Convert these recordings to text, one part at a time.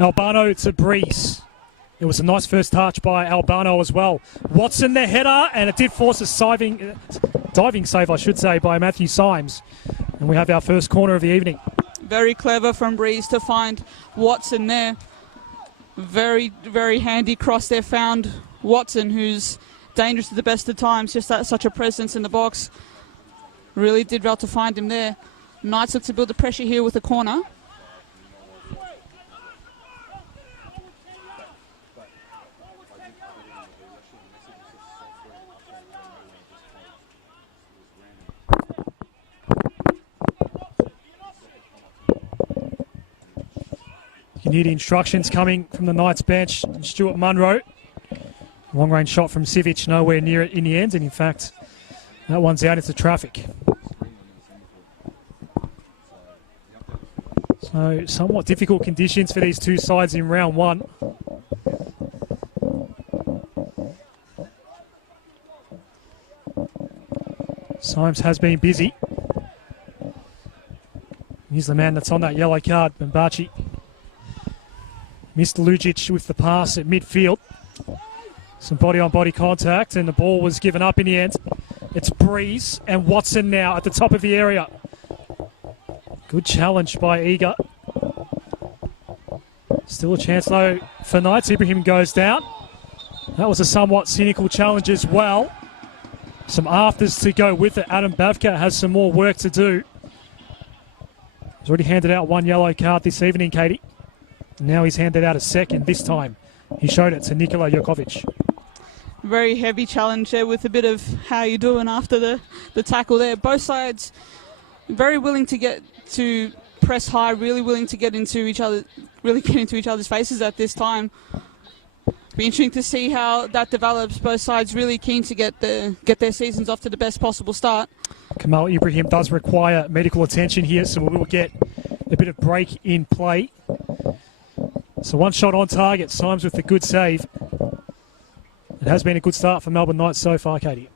Albano to Breeze. It was a nice first touch by Albano as well. Watson the header, and it did force a diving save, I should say, by Matthew Symes. And we have our first corner of the evening. Very clever from Breeze to find Watson there. Very, very handy cross there. Found Watson, who's dangerous at the best of times, just such a presence in the box. Really did well to find him there. Knights look to build the pressure here with the corner. You can hear the instructions coming from the Knights bench. Stuart Munro. Long range shot from Sivic, nowhere near it in the end, and in fact, that one's out into traffic. So, somewhat difficult conditions for these two sides in round one. Symes has been busy. He's the man that's on that yellow card, Bambachi. Missed Lujic with the pass at midfield. Some body-on-body contact, and the ball was given up in the end. It's Breeze and Watson now at the top of the area. Good challenge by Eager. Still a chance, though, for Knights. Ibrahim goes down. That was a somewhat cynical challenge as well. Some afters to go with it. Adam Bavka has some more work to do. He's already handed out one yellow card this evening, Katie. Now he's handed out a second. This time he showed it to Nikola Jokovic. Very heavy challenge there with a bit of how you doing after the tackle there. Both sides very willing to get to press high, really willing to get into each other's faces at this time. Be interesting to see how that develops. Both sides really keen to get their seasons off to the best possible start. Kamal Ibrahim does require medical attention here, so we will get a bit of break in play. So one shot on target, Symes with the good save. It has been a good start for Melbourne Knights so far, Katie.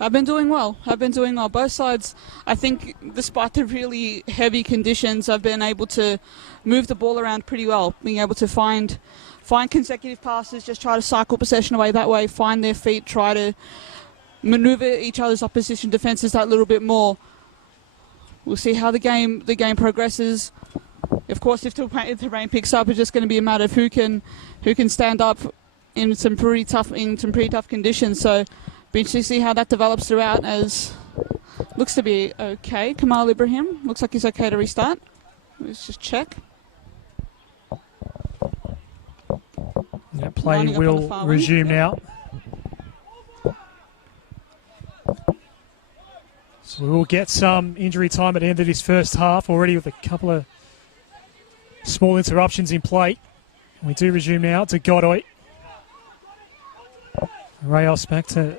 I've been doing well. Both sides, I think, despite the really heavy conditions, I've been able to move the ball around pretty well. Being able to find consecutive passes, just try to cycle possession away that way, find their feet, try to maneuver each other's opposition defences that little bit more. We'll see how the game progresses. Of course, if the rain picks up, it's just going to be a matter of who can stand up in some pretty tough conditions. So, be interesting to see how that develops throughout. As looks to be okay. Kamal Ibrahim looks like he's okay to restart. Let's just check. Yeah, play will resume now. So we will get some injury time at the end of this first half already, with a couple of small interruptions in play. We do resume now to Godoy. Rayos back to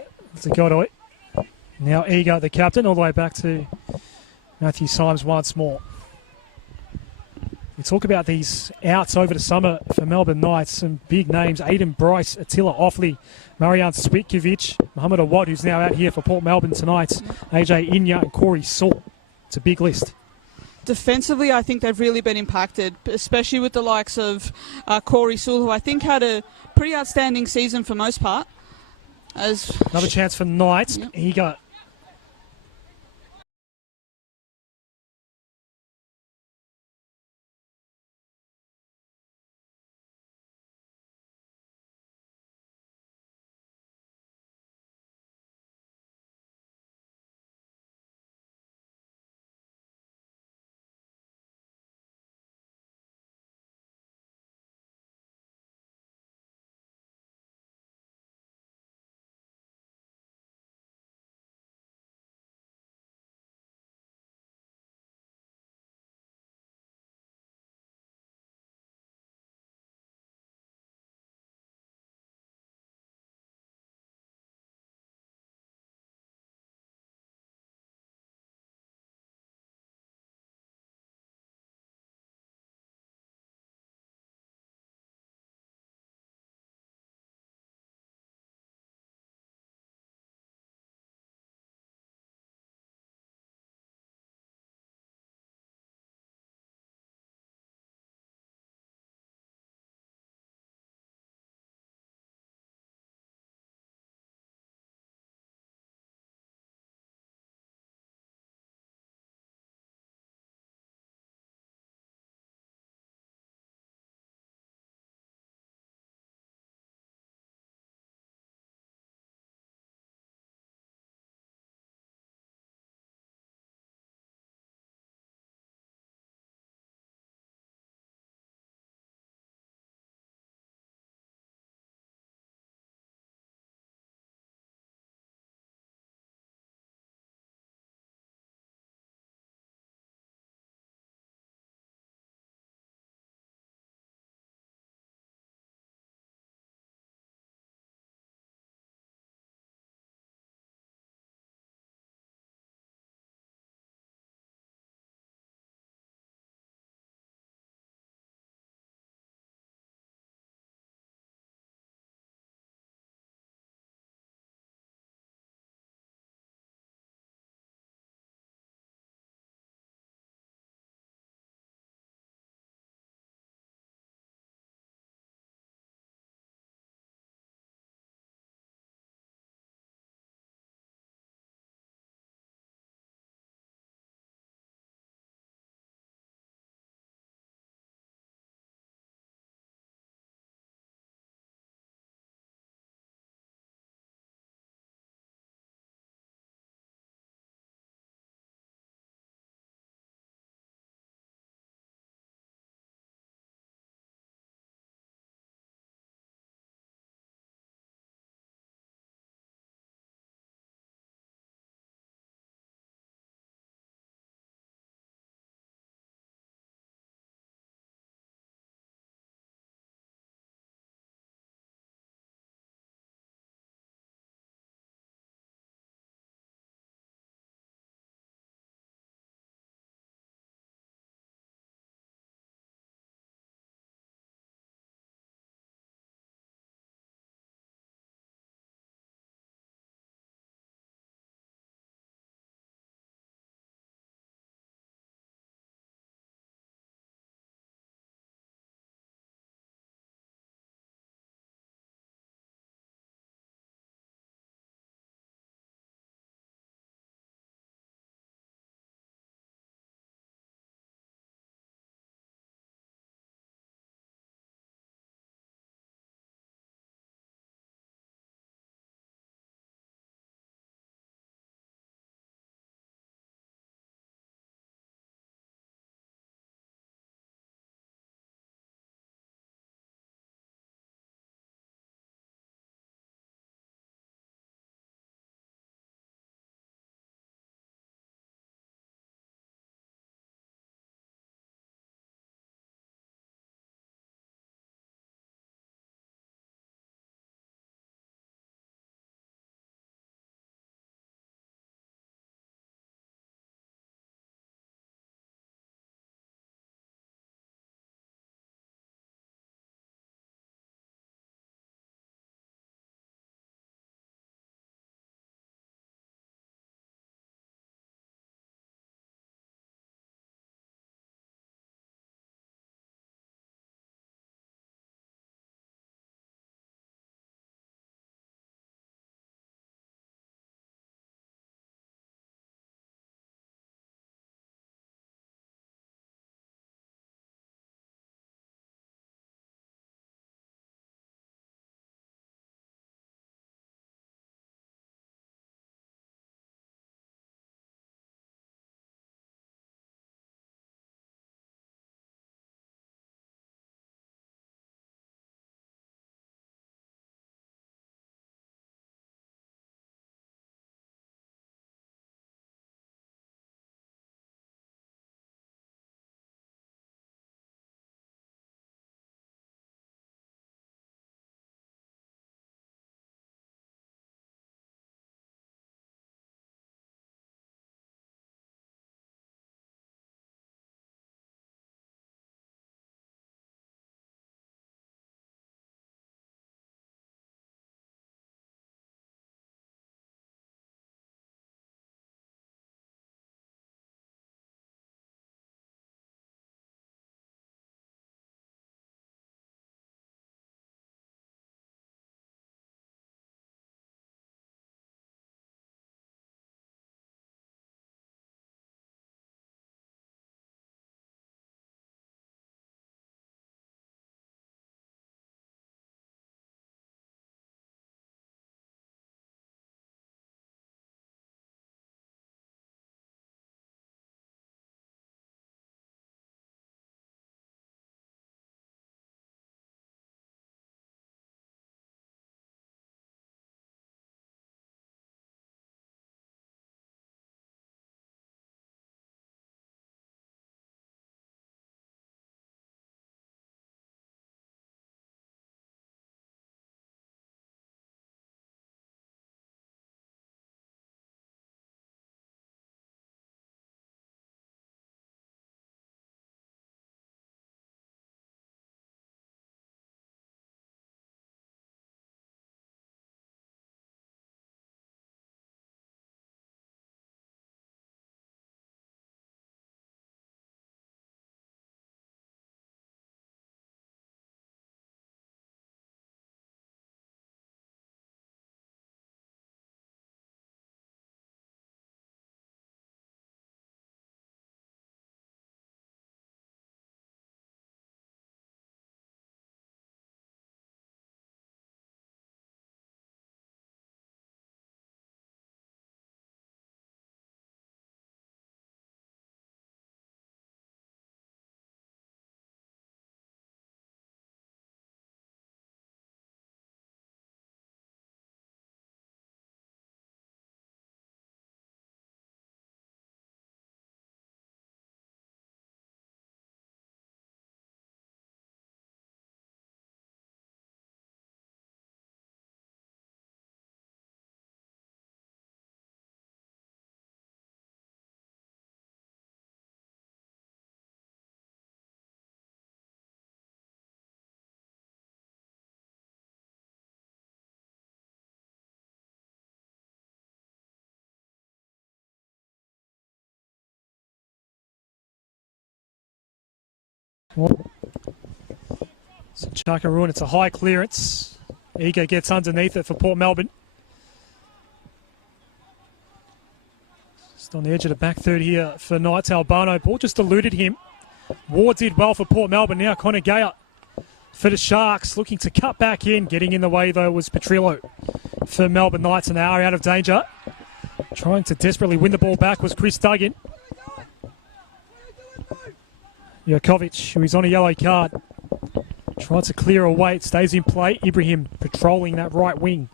Godoy. Now Eager, the captain, all the way back to Matthew Symes once more. We talk about these outs over the summer for Melbourne Knights. Some big names: Aidan Bryce, Attila Offley, Marian Switkovic, Mohamed Awad, who's now out here for Port Melbourne tonight, AJ Inya and Corey Saul. It's a big list. Defensively, I think they've really been impacted, especially with the likes of Corey Saul, who I think had a pretty outstanding season for most part. Another chance for Knights. Yep. Eager So Chakaroon, it's a high clearance. Ego gets underneath it for Port Melbourne. Just on the edge of the back third here for Knights. Albano. Ball just eluded him. Ward did well for Port Melbourne. Now Connor Gayer for the Sharks, looking to cut back in. Getting in the way, though, was Petrillo for Melbourne Knights, an hour out of danger. Trying to desperately win the ball back was Chris Duggan. Jokovic, who is on a yellow card, tries to clear away. It stays in play. Ibrahim patrolling that right wing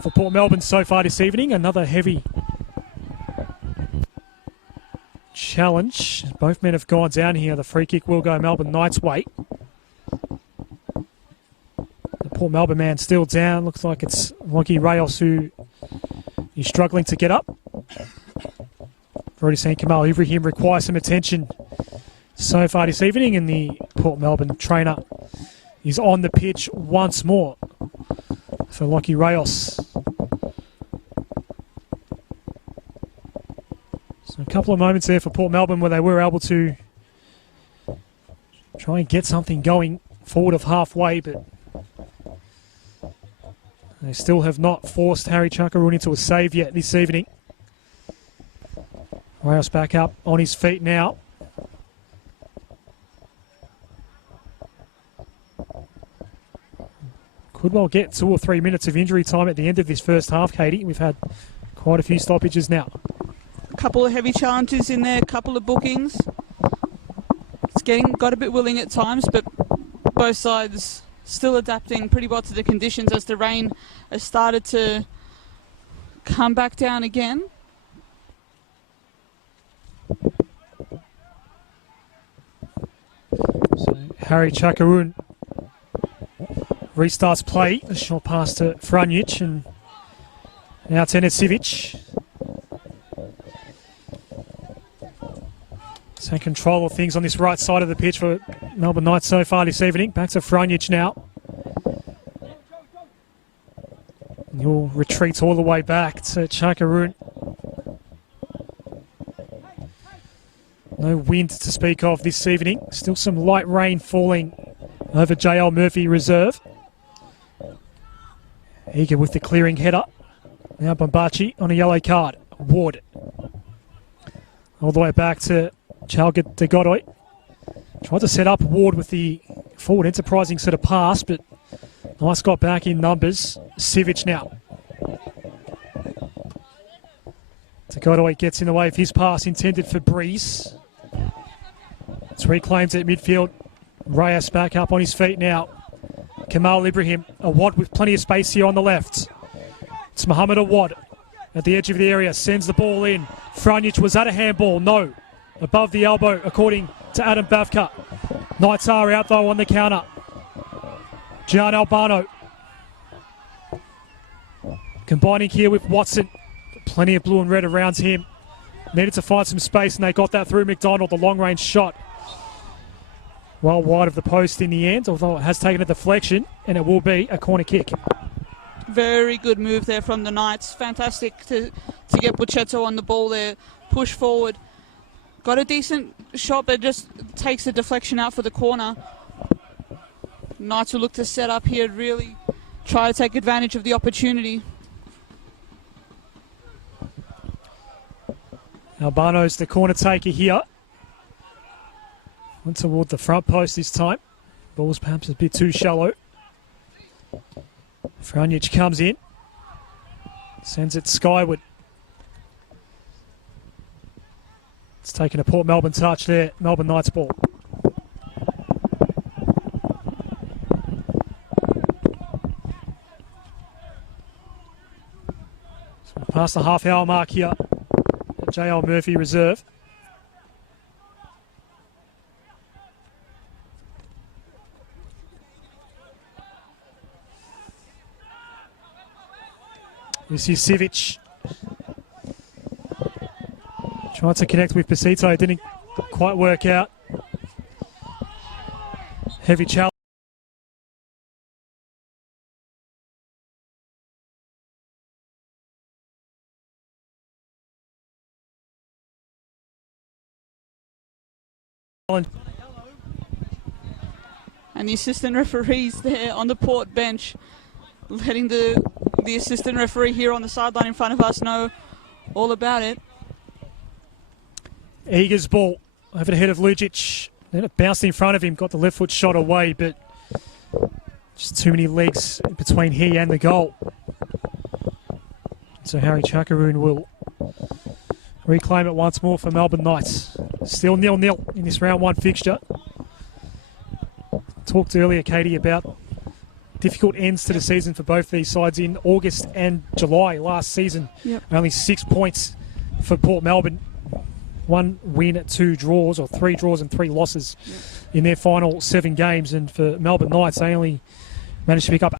for Port Melbourne so far this evening. Another heavy challenge. Both men have gone down here. The free kick will go Melbourne Knights' way. The Port Melbourne man still down. Looks like it's Lockie Rayos who is struggling to get up. I've already seen Kamal Ibrahim require some attention so far this evening, and the Port Melbourne trainer is on the pitch once more for Lockie Rayos. So a couple of moments there for Port Melbourne where they were able to try and get something going forward of halfway, but they still have not forced Harry Chakaroon into a save yet this evening. Rayos back up on his feet now. Could well get 2 or 3 minutes of injury time at the end of this first half, Katie. We've had quite a few stoppages now. A couple of heavy challenges in there, a couple of bookings. It's got a bit willing at times, but both sides still adapting pretty well to the conditions as the rain has started to come back down again. So Harry Chakaroon restarts play. A short pass to Franjic and now Tenesivic. Take control of things on this right side of the pitch for Melbourne Knights so far this evening. Back to Franjic now. He'll retreat all the way back to Chakaroon. No wind to speak of this evening. Still some light rain falling over JL Murphy Reserve. Eager with the clearing header. Now Bombachi on a yellow card. Ward. All the way back to Chalga de Godoy. Tried to set up Ward with the forward enterprising sort of pass, but Nice got back in numbers. Sivic now. De Godoy gets in the way of his pass intended for Breeze. It's reclaimed at midfield. Reyes back up on his feet now. Kamal Ibrahim, Awad with plenty of space here on the left. It's Mohamed Awad at the edge of the area, sends the ball in. Franjic, was that a handball? No. Above the elbow, according to Adam Bavka. Knights are out though on the counter. Gian Albano. Combining here with Watson. Plenty of blue and red around him. Needed to find some space and they got that through McDonald, the long range shot. Well wide of the post in the end, although it has taken a deflection and it will be a corner kick. Very good move there from the Knights. Fantastic to get Bucchetto on the ball there. Push forward. Got a decent shot, but just takes the deflection out for the corner. Knights will look to set up here, really try to take advantage of the opportunity. Albano's the corner taker here. Went toward the front post this time. Ball's perhaps a bit too shallow. Franjic comes in. Sends it skyward. It's taken a Port Melbourne touch there. Melbourne Knights ball. So past the half-hour mark here at JL Murphy Reserve. This is Sivic. Tried to connect with Pesito, didn't quite work out. Heavy challenge. And the assistant referees there on the Port bench, letting the assistant referee here on the sideline in front of us know all about it. Eager's ball over the head of Lujic. Then it bounced in front of him, got the left foot shot away, but just too many legs between he and the goal. So Harry Chakaroon will reclaim it once more for Melbourne Knights. Still 0-0 in this round 1 fixture. Talked earlier, Katie, about difficult ends to the season for both these sides in August and July last season. Yep. Only 6 points for Port Melbourne. 1 win, 2 draws, or 3 draws and 3 losses in their final 7 games. And for Melbourne Knights, they only managed to pick up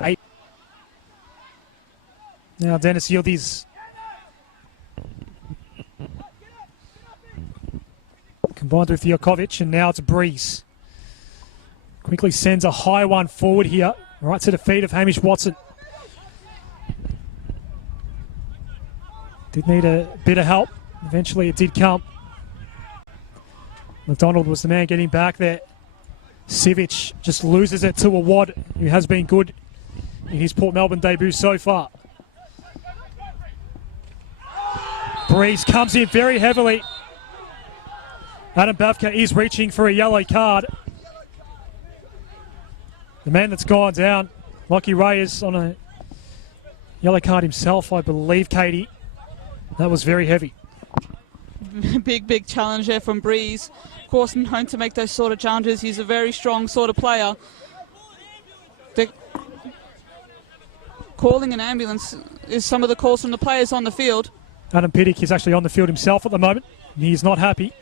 eight. Now Dennis Yildiz combined with Jokovic, and now it's Breeze. Quickly sends a high one forward here, right to the feet of Hamish Watson. Did need a bit of help. Eventually it did come. McDonald was the man getting back there. Sivic just loses it to Awad, who has been good in his Port Melbourne debut so far. Breeze comes in very heavily. Adam Bavka is reaching for a yellow card. The man that's gone down, Lockie Ray, is on a yellow card himself, I believe, Katie. That was very heavy. Big challenge there from Breeze. Of course, known to make those sort of challenges. He's a very strong sort of player. Calling an ambulance is some of the calls from the players on the field. Adam Piddick is actually on the field himself at the moment. He's not happy.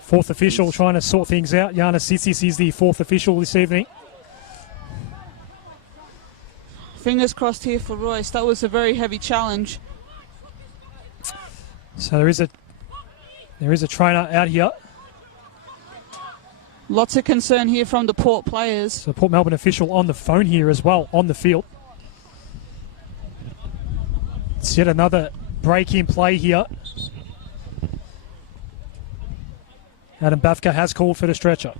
Fourth official trying to sort things out. Yana Sitsis is the fourth official this evening. Fingers crossed here for Royce. That was a very heavy challenge. So there is a trainer out here. Lots of concern here from the Port players. So Port Melbourne official on the phone here as well, on the field. It's yet another break in play here. Adam Bavka has called for the stretcher.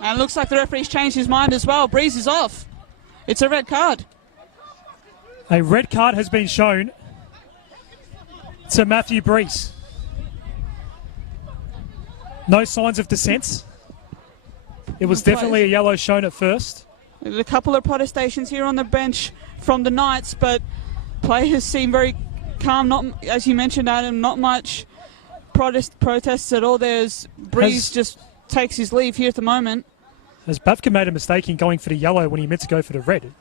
And it looks like the referee's changed his mind as well. Breeze is off. It's a red card. A red card has been shown to Matthew Breeze. No signs of dissent. It was definitely a yellow shown at first. There's a couple of protestations here on the bench from the Knights, but players seem very calm. Not, as you mentioned, Adam, not much protests at all. There's Breeze just takes his leave here at the moment. Has Bavka made a mistake in going for the yellow when he meant to go for the red?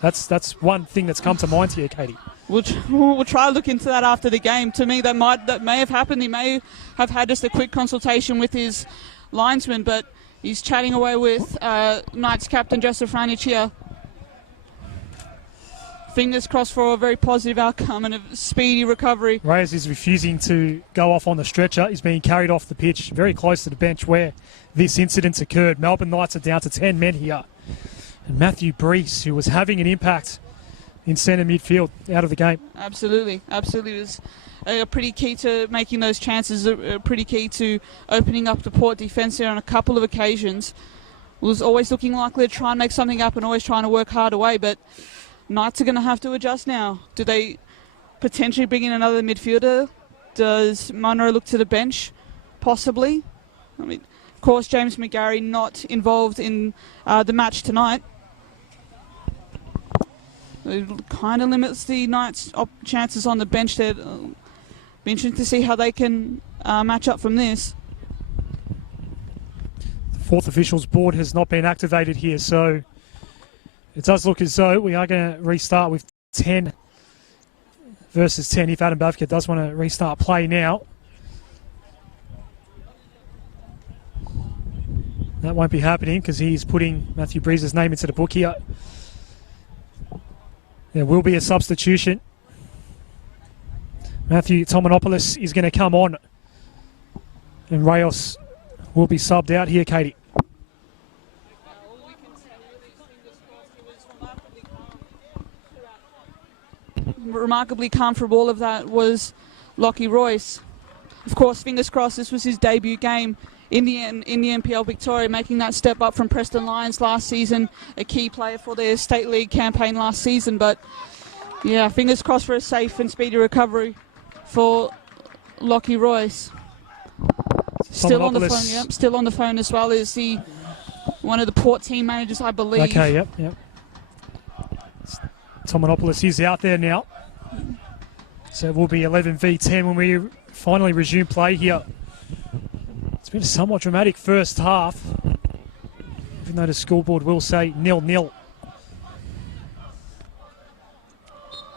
That's one thing that's come to mind here, Katie. We'll try to look into that after the game. To me, that may have happened. He may have had just a quick consultation with his linesman, but he's chatting away with Knights captain Joseph Ranich here. Fingers crossed for a very positive outcome and a speedy recovery. Reyes is refusing to go off on the stretcher. He's being carried off the pitch very close to the bench where this incident occurred. Melbourne Knights are down to 10 men here. And Matthew Breeze, who was having an impact in centre midfield, out of the game. Absolutely. It was pretty key to making those chances, pretty key to opening up the Port defence there on a couple of occasions. Was always looking likely to try and make something up and always trying to work hard away, but Knights are going to have to adjust now. Do they potentially bring in another midfielder? Does Munro look to the bench? Possibly. I mean, of course, James McGarry not involved in the match tonight. It kind of limits the Knights' chances on the bench there. Be interesting to see how they can match up from this. The fourth officials board has not been activated here, so it does look as though we are going to restart with 10 versus 10 if Adam Bavka does want to restart play now. That won't be happening because he's putting Matthew Breeze's name into the book here. There will be a substitution. Matthew Tomanopoulos is going to come on. And Reyes will be subbed out here, Katie. Remarkably calm for all of that was Lockie Royce. Of course, fingers crossed, this was his debut game in the NPL Victoria, making that step up from Preston Lions last season, a key player for their State League campaign last season. But yeah, fingers crossed for a safe and speedy recovery for Lockie Royce. Still on the phone, yep. Still on the phone as well is one of the Port team managers, I believe. Okay, yep. Tomanopoulos is out there now. So it will be 11 v 10 when we finally resume play here. It's been a somewhat dramatic first half, even though the scoreboard will say 0-0.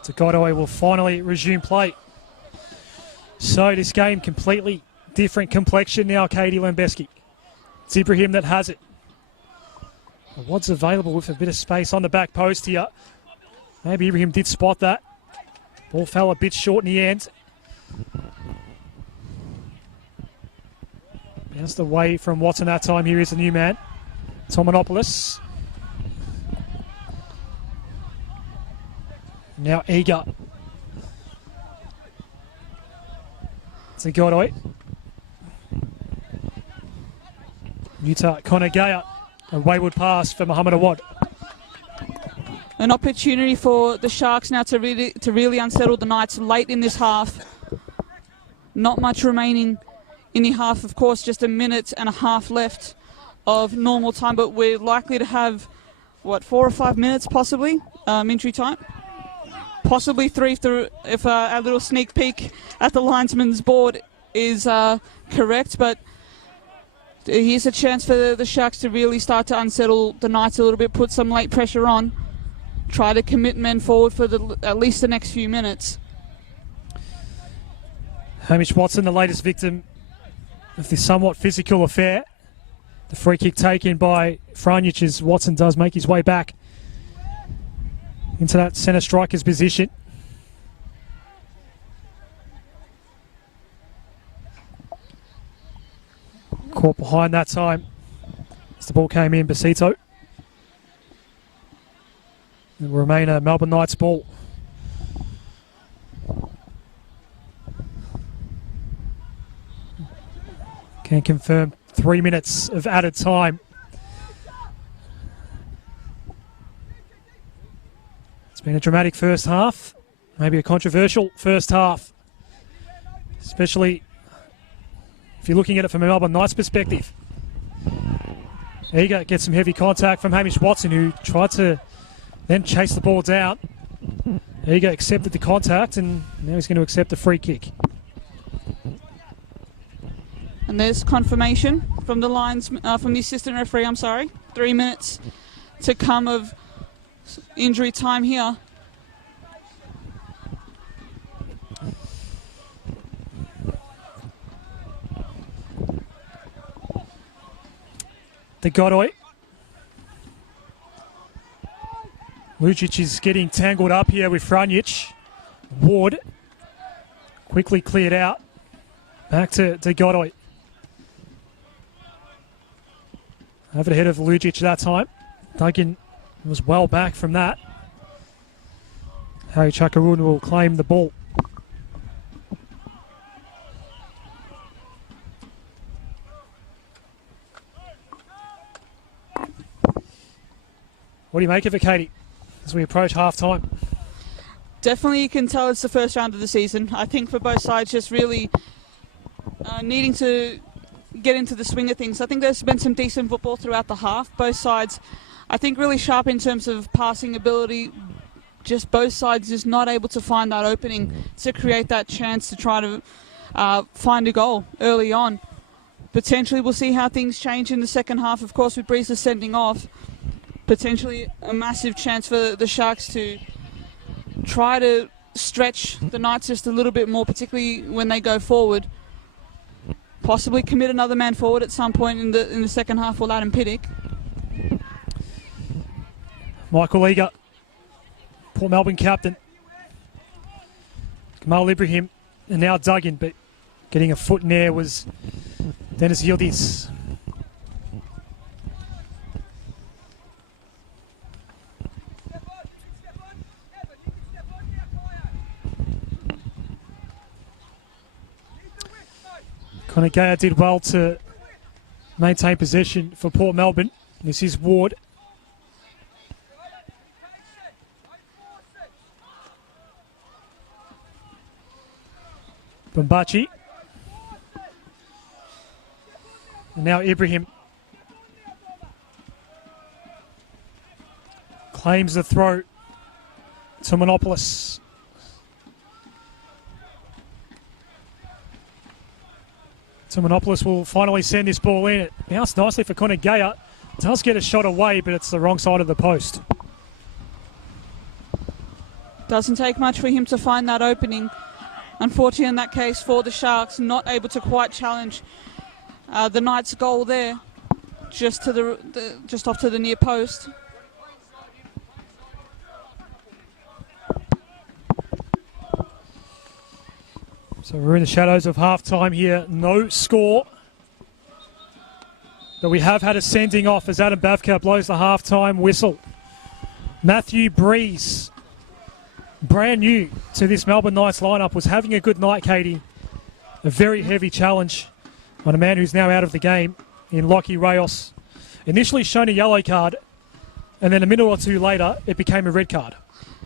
Tagodoy will finally resume play. So this game completely different complexion now, Katie Lembeski. It's Ibrahim that has it. What's available with a bit of space on the back post here. Maybe Ibrahim did spot that. Ball fell a bit short in the end. Bounced away from Watson that time. Here is the new man, Tomanopoulos. Now eager. To Godoy. Utah Conagaya. A wayward pass for Muhammad Awad. An opportunity for the Sharks now to really unsettle the Knights late in this half. Not much remaining in the half, of course, just a minute and a half left of normal time, but we're likely to have, 4 or 5 minutes possibly, injury time. Possibly 3 if our little sneak peek at the linesman's board is correct, but here's a chance for the Sharks to really start to unsettle the Knights a little bit, put some late pressure on, try to commit men forward for at least the next few minutes. Hamish Watson, the latest victim of this somewhat physical affair. The free kick taken by Franjic as Watson does make his way back into that centre striker's position. Caught behind that time as the ball came in, Basito. It will remain a Melbourne Knights ball. Can confirm 3 minutes of added time. It's been a dramatic first half, maybe a controversial first half, especially if you're looking at it from a Melbourne Knights perspective. Eager gets some heavy contact from Hamish Watson, who tried to then chase the ball down. Eager accepted the contact, and now he's going to accept the free kick. And there's confirmation from the from the assistant referee. 3 minutes to come of injury time here. The Godoy. Lucic is getting tangled up here with Franjic. Ward quickly cleared out. Back to Godoy. Over the head of Lucic that time. Duggan was well back from that. Harry Chakarun will claim the ball. What do you make of it, Katie, as we approach half-time? Definitely you can tell it's the first round of the season. I think for both sides just really needing to get into the swing of things. I think there's been some decent football throughout the half. Both sides, I think, really sharp in terms of passing ability. Just both sides just not able to find that opening to create that chance to try to find a goal early on. Potentially we'll see how things change in the second half. Of course, with Breeze sending off, potentially a massive chance for the Sharks to try to stretch the Knights just a little bit more, particularly when they go forward. Possibly commit another man forward at some point in the second half for Adam Piddick. Michael Eager, Port Melbourne captain. Kamal Ibrahim, and now Duggan, but getting a foot in there was Dennis Yildiz. Conor Gaya did well to maintain possession for Port Melbourne. This is Ward. Bambachi. And now Ibrahim claims the throw to Monopolis. So Monopolis will finally send this ball in. It bounced nicely for Conor Gaya. Does get a shot away, but it's the wrong side of the post. Doesn't take much for him to find that opening. Unfortunately, in that case, for the Sharks, not able to quite challenge the Knights' goal there, just to just off to the near post. So we're in the shadows of half-time here. No score. But we have had a sending off as Adam Bavka blows the half-time whistle. Matthew Breeze, brand new to this Melbourne Knights lineup, was having a good night, Katie. A very heavy challenge on a man who's now out of the game in Lockie Rayos. Initially shown a yellow card, and then a minute or two later, it became a red card.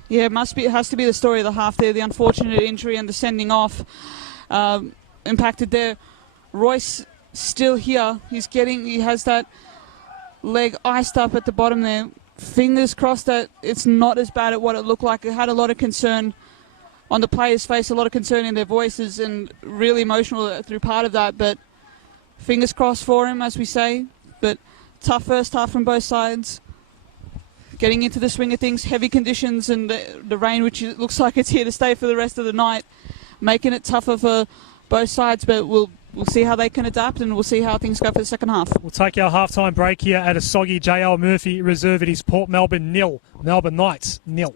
Yeah, it has to be the story of the half there. The unfortunate injury and the sending off impacted there. Royce still here. He has that leg iced up at the bottom there. Fingers crossed that it's not as bad at what it looked like. It had a lot of concern on the players' face, a lot of concern in their voices, and really emotional through part of that. But fingers crossed for him, as we say. But tough first half from both sides. Getting into the swing of things, heavy conditions and the rain, which looks like it's here to stay for the rest of the night, making it tougher for both sides. But we'll see how they can adapt, and we'll see how things go for the second half. We'll take our halftime break here at a soggy JL Murphy Reserve. It is Port Melbourne 0, Melbourne Knights 0.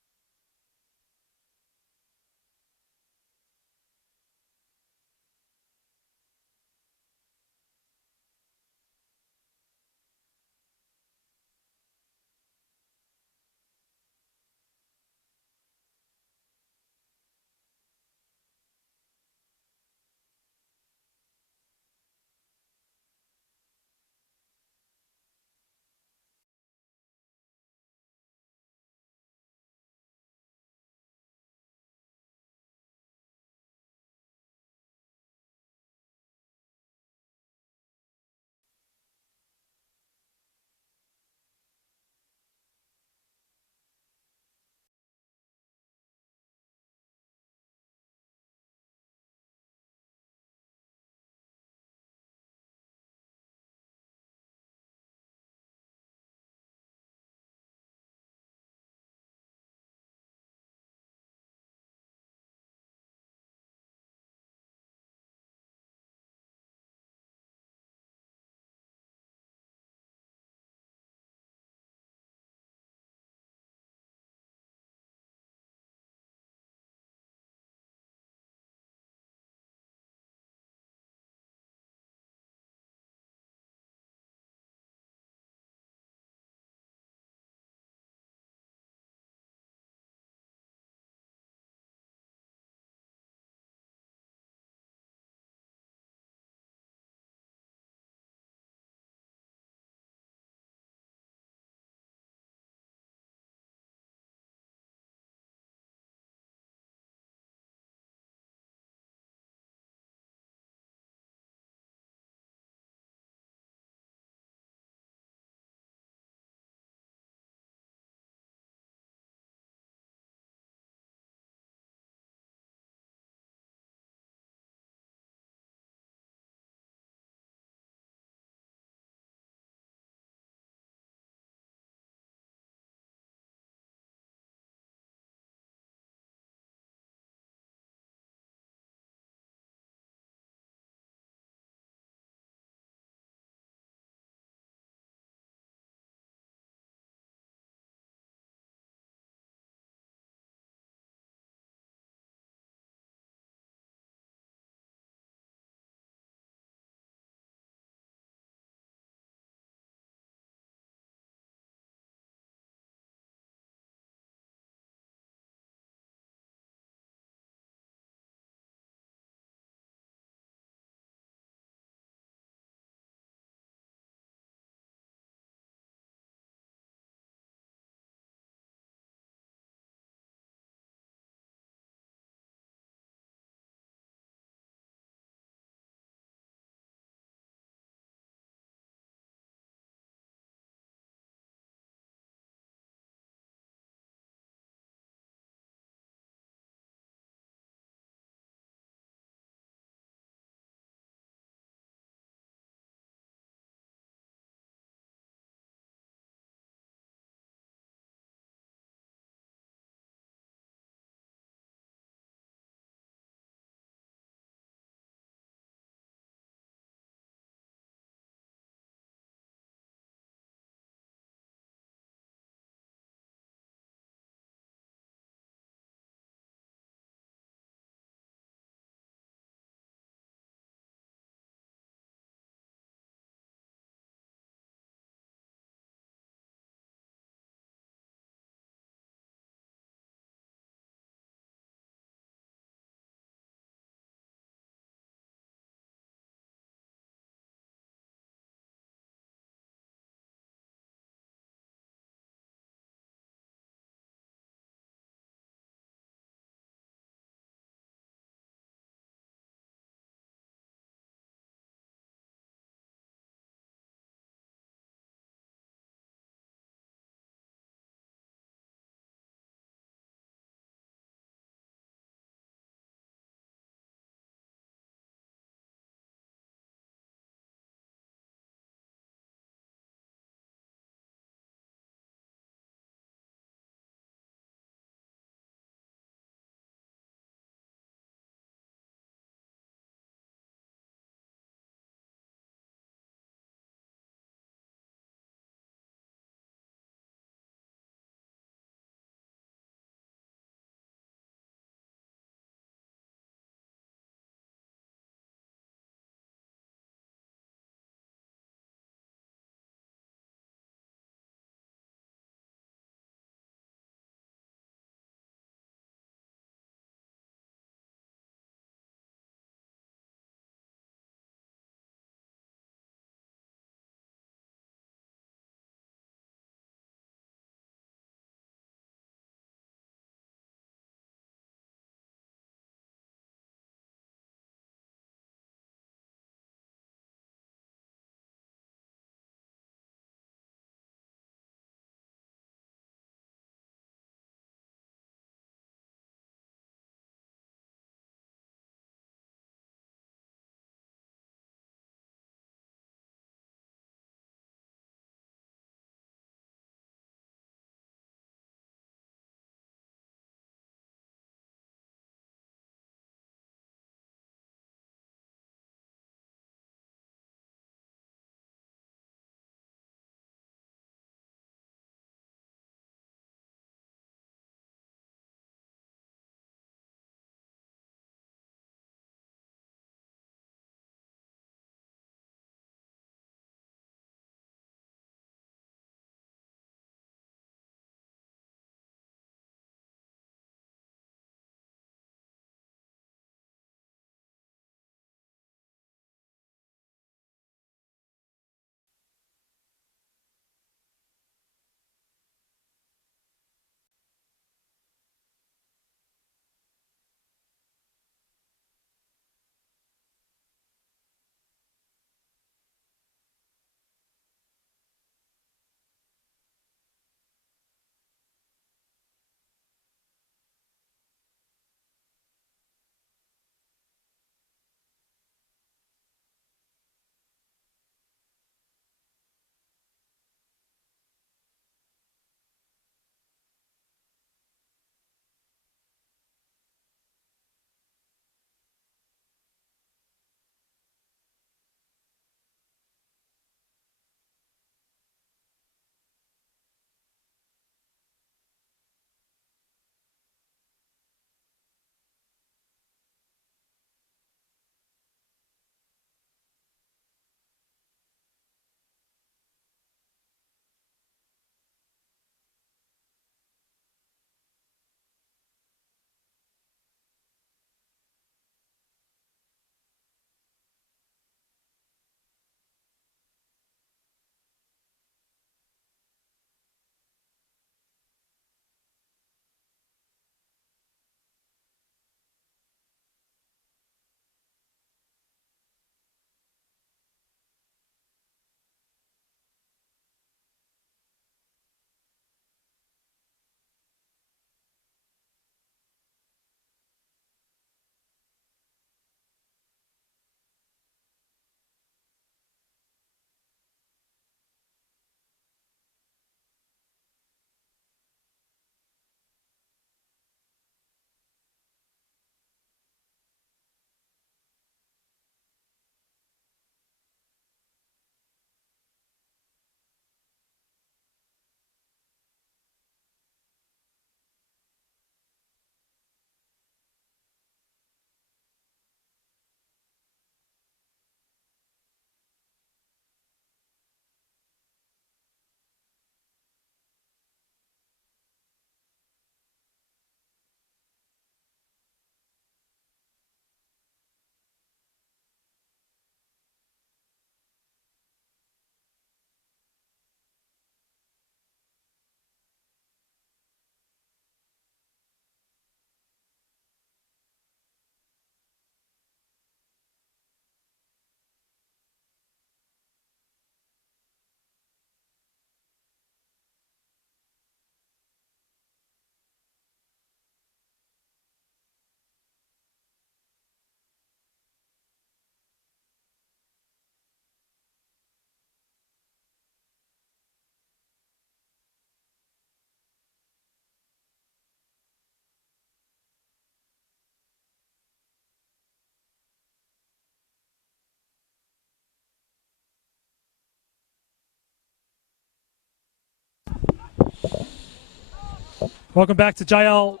Welcome back to JL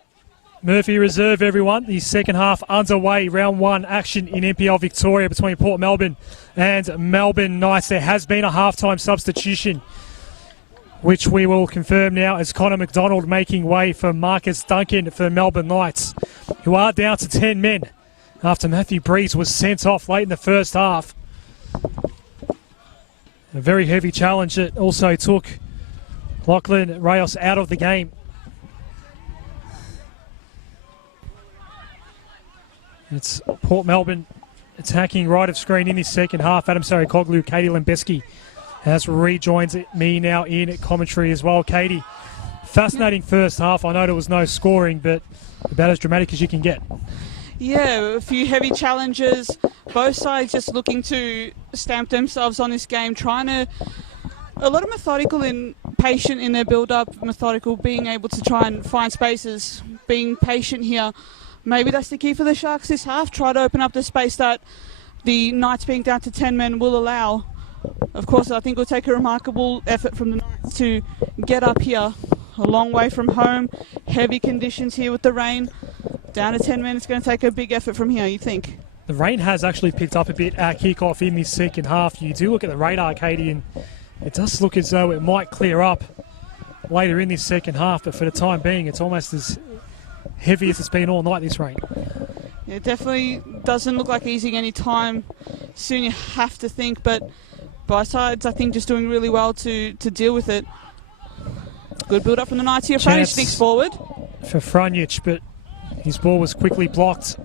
Murphy Reserve, everyone. The second half underway. Round 1 action in NPL Victoria between Port Melbourne and Melbourne Knights. There has been a halftime substitution, which we will confirm now, as Connor McDonald making way for Marcus Duncan for Melbourne Knights, who are down to 10 men after Matthew Breeze was sent off late in the first half. A very heavy challenge that also took Lachlan Rayos out of the game. It's Port Melbourne attacking right of screen in this second half. Adam Sarikoglu, Katie Lembeski has rejoined me now in commentary as well. Katie, fascinating first half. I know there was no scoring, but about as dramatic as you can get. Yeah, a few heavy challenges. Both sides just looking to stamp themselves on this game, trying to... A lot of methodical and patient in their build-up, methodical, being able to try and find spaces, being patient here. Maybe that's the key for the Sharks this half. Try to open up the space that the Knights being down to 10 men will allow. Of course, I think it will take a remarkable effort from the Knights to get up here. A long way from home, heavy conditions here with the rain. Down to 10 men, it's going to take a big effort from here, you think? The rain has actually picked up a bit at kickoff in this second half. You do look at the radar, Katie, and it does look as though it might clear up later in this second half, but for the time being, it's almost as heavy as it's been all night, this rain. Yeah, it definitely doesn't look like easing any time soon, you have to think, but both sides, I think, just doing really well to deal with it. Good build up from the Knights here. Franic sneaks forward. For Franic, but his ball was quickly blocked.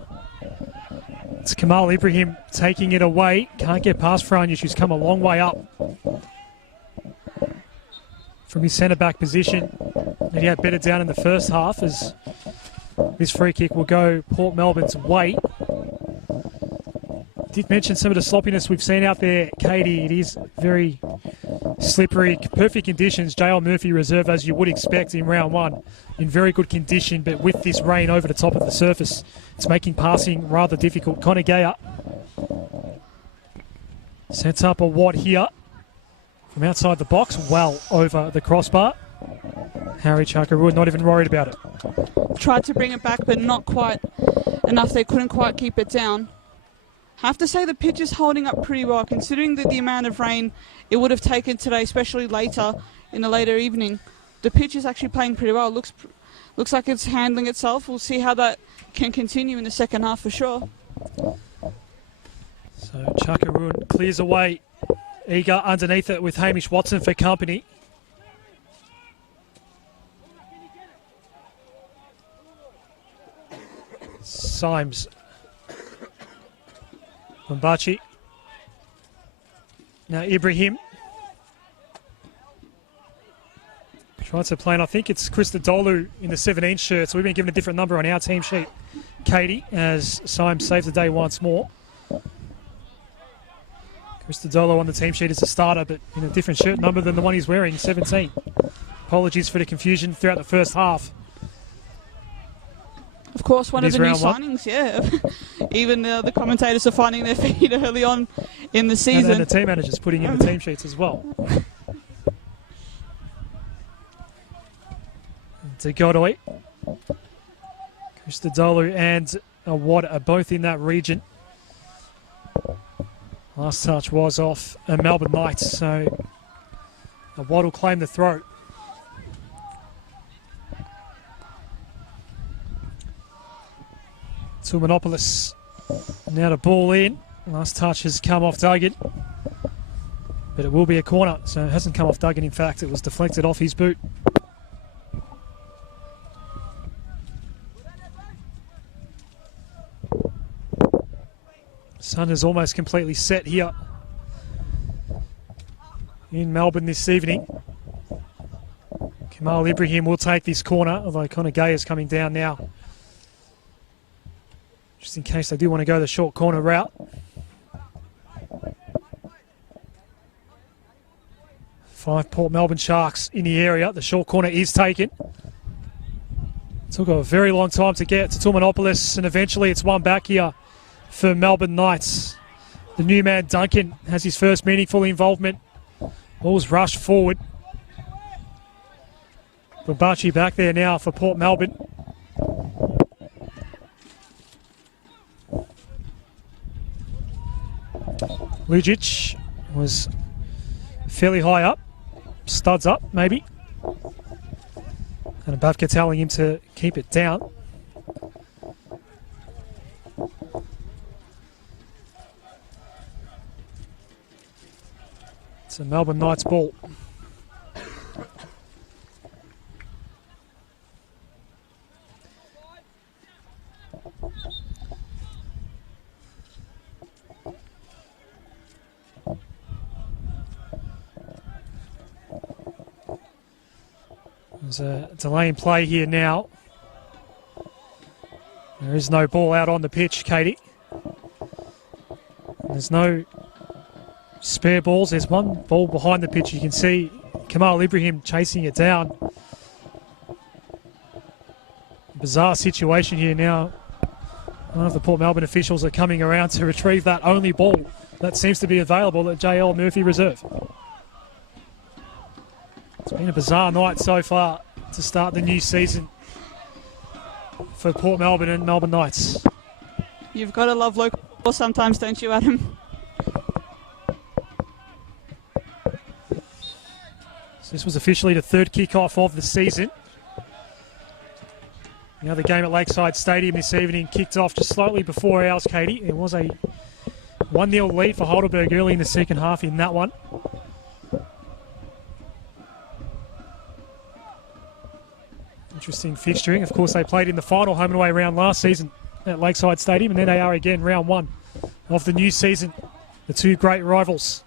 It's Kamal Ibrahim taking it away. Can't get past Franic, who's come a long way up from his centre-back position. And he had better down in the first half, as this free kick will go Port Melbourne's way. Did mention some of the sloppiness we've seen out there, Katie. It is very slippery, perfect conditions. JL Murphy Reserve, as you would expect in round 1, in very good condition, but with this rain over the top of the surface, it's making passing rather difficult. Connor Gayer sets up a wad here from outside the box, well over the crossbar. Harry Chakaru not even worried about it. Tried to bring it back, but not quite enough. They couldn't quite keep it down. Have to say the pitch is holding up pretty well, considering the amount of rain it would have taken today, especially later in the later evening. The pitch is actually playing pretty well. Looks like it's handling itself. We'll see how that can continue in the second half for sure. So Chakaru clears away, eager underneath it with Hamish Watson for company. Symes. Mbachi. Now Ibrahim. Tries to play, and I think it's Christodoulou in the 17 shirt, so we've been given a different number on our team sheet, Katie, as Symes saves the day once more. Christodoulou on the team sheet is a starter, but in a different shirt number than the one he's wearing, 17. Apologies for the confusion throughout the first half. Of course, one of the new signings, yeah. Even the commentators are finding their feet early on in the season. And the team managers putting in the team sheets as well. To Godoy. Christodoulou and Awad are both in that region. Last touch was off a Melbourne Knights, so Awad will claim the throw. Tumanopoulos now to ball in. Last touch has come off Duggan, but it will be a corner, so it hasn't come off Duggan. In fact, it was deflected off his boot. Sun is almost completely set here in Melbourne this evening. Kamal Ibrahim will take this corner, although Connor Gay is coming down now, just in case they do want to go the short corner route. Five Port Melbourne Sharks in the area. The short corner is taken. Took a very long time to get to Tumanopoulos, and eventually it's one back here for Melbourne Knights. The new man Duncan has his first meaningful involvement. Ball's rushed forward. Bumbachi back there now for Port Melbourne. Lujic was fairly high up, studs up maybe. And Bavka telling him to keep it down. It's a Melbourne Knights ball. There's a delay in play here now. There is no ball out on the pitch, Katie. There's no spare balls. There's one ball behind the pitch. You can see Kamal Ibrahim chasing it down. Bizarre situation here now. One of the Port Melbourne officials are coming around to retrieve that only ball that seems to be available at JL Murphy Reserve. It's been a bizarre night so far to start the new season for Port Melbourne and Melbourne Knights. You've got to love local sometimes, don't you, Adam? So this was officially the third kickoff of the season. The other game at Lakeside Stadium this evening kicked off just slightly before ours, Katie. It was a 1-0 lead for Heidelberg early in the second half in that one. Interesting fixturing. Of course, they played in the final home and away round last season at Lakeside Stadium, and then they are again round one of the new season. The two great rivals.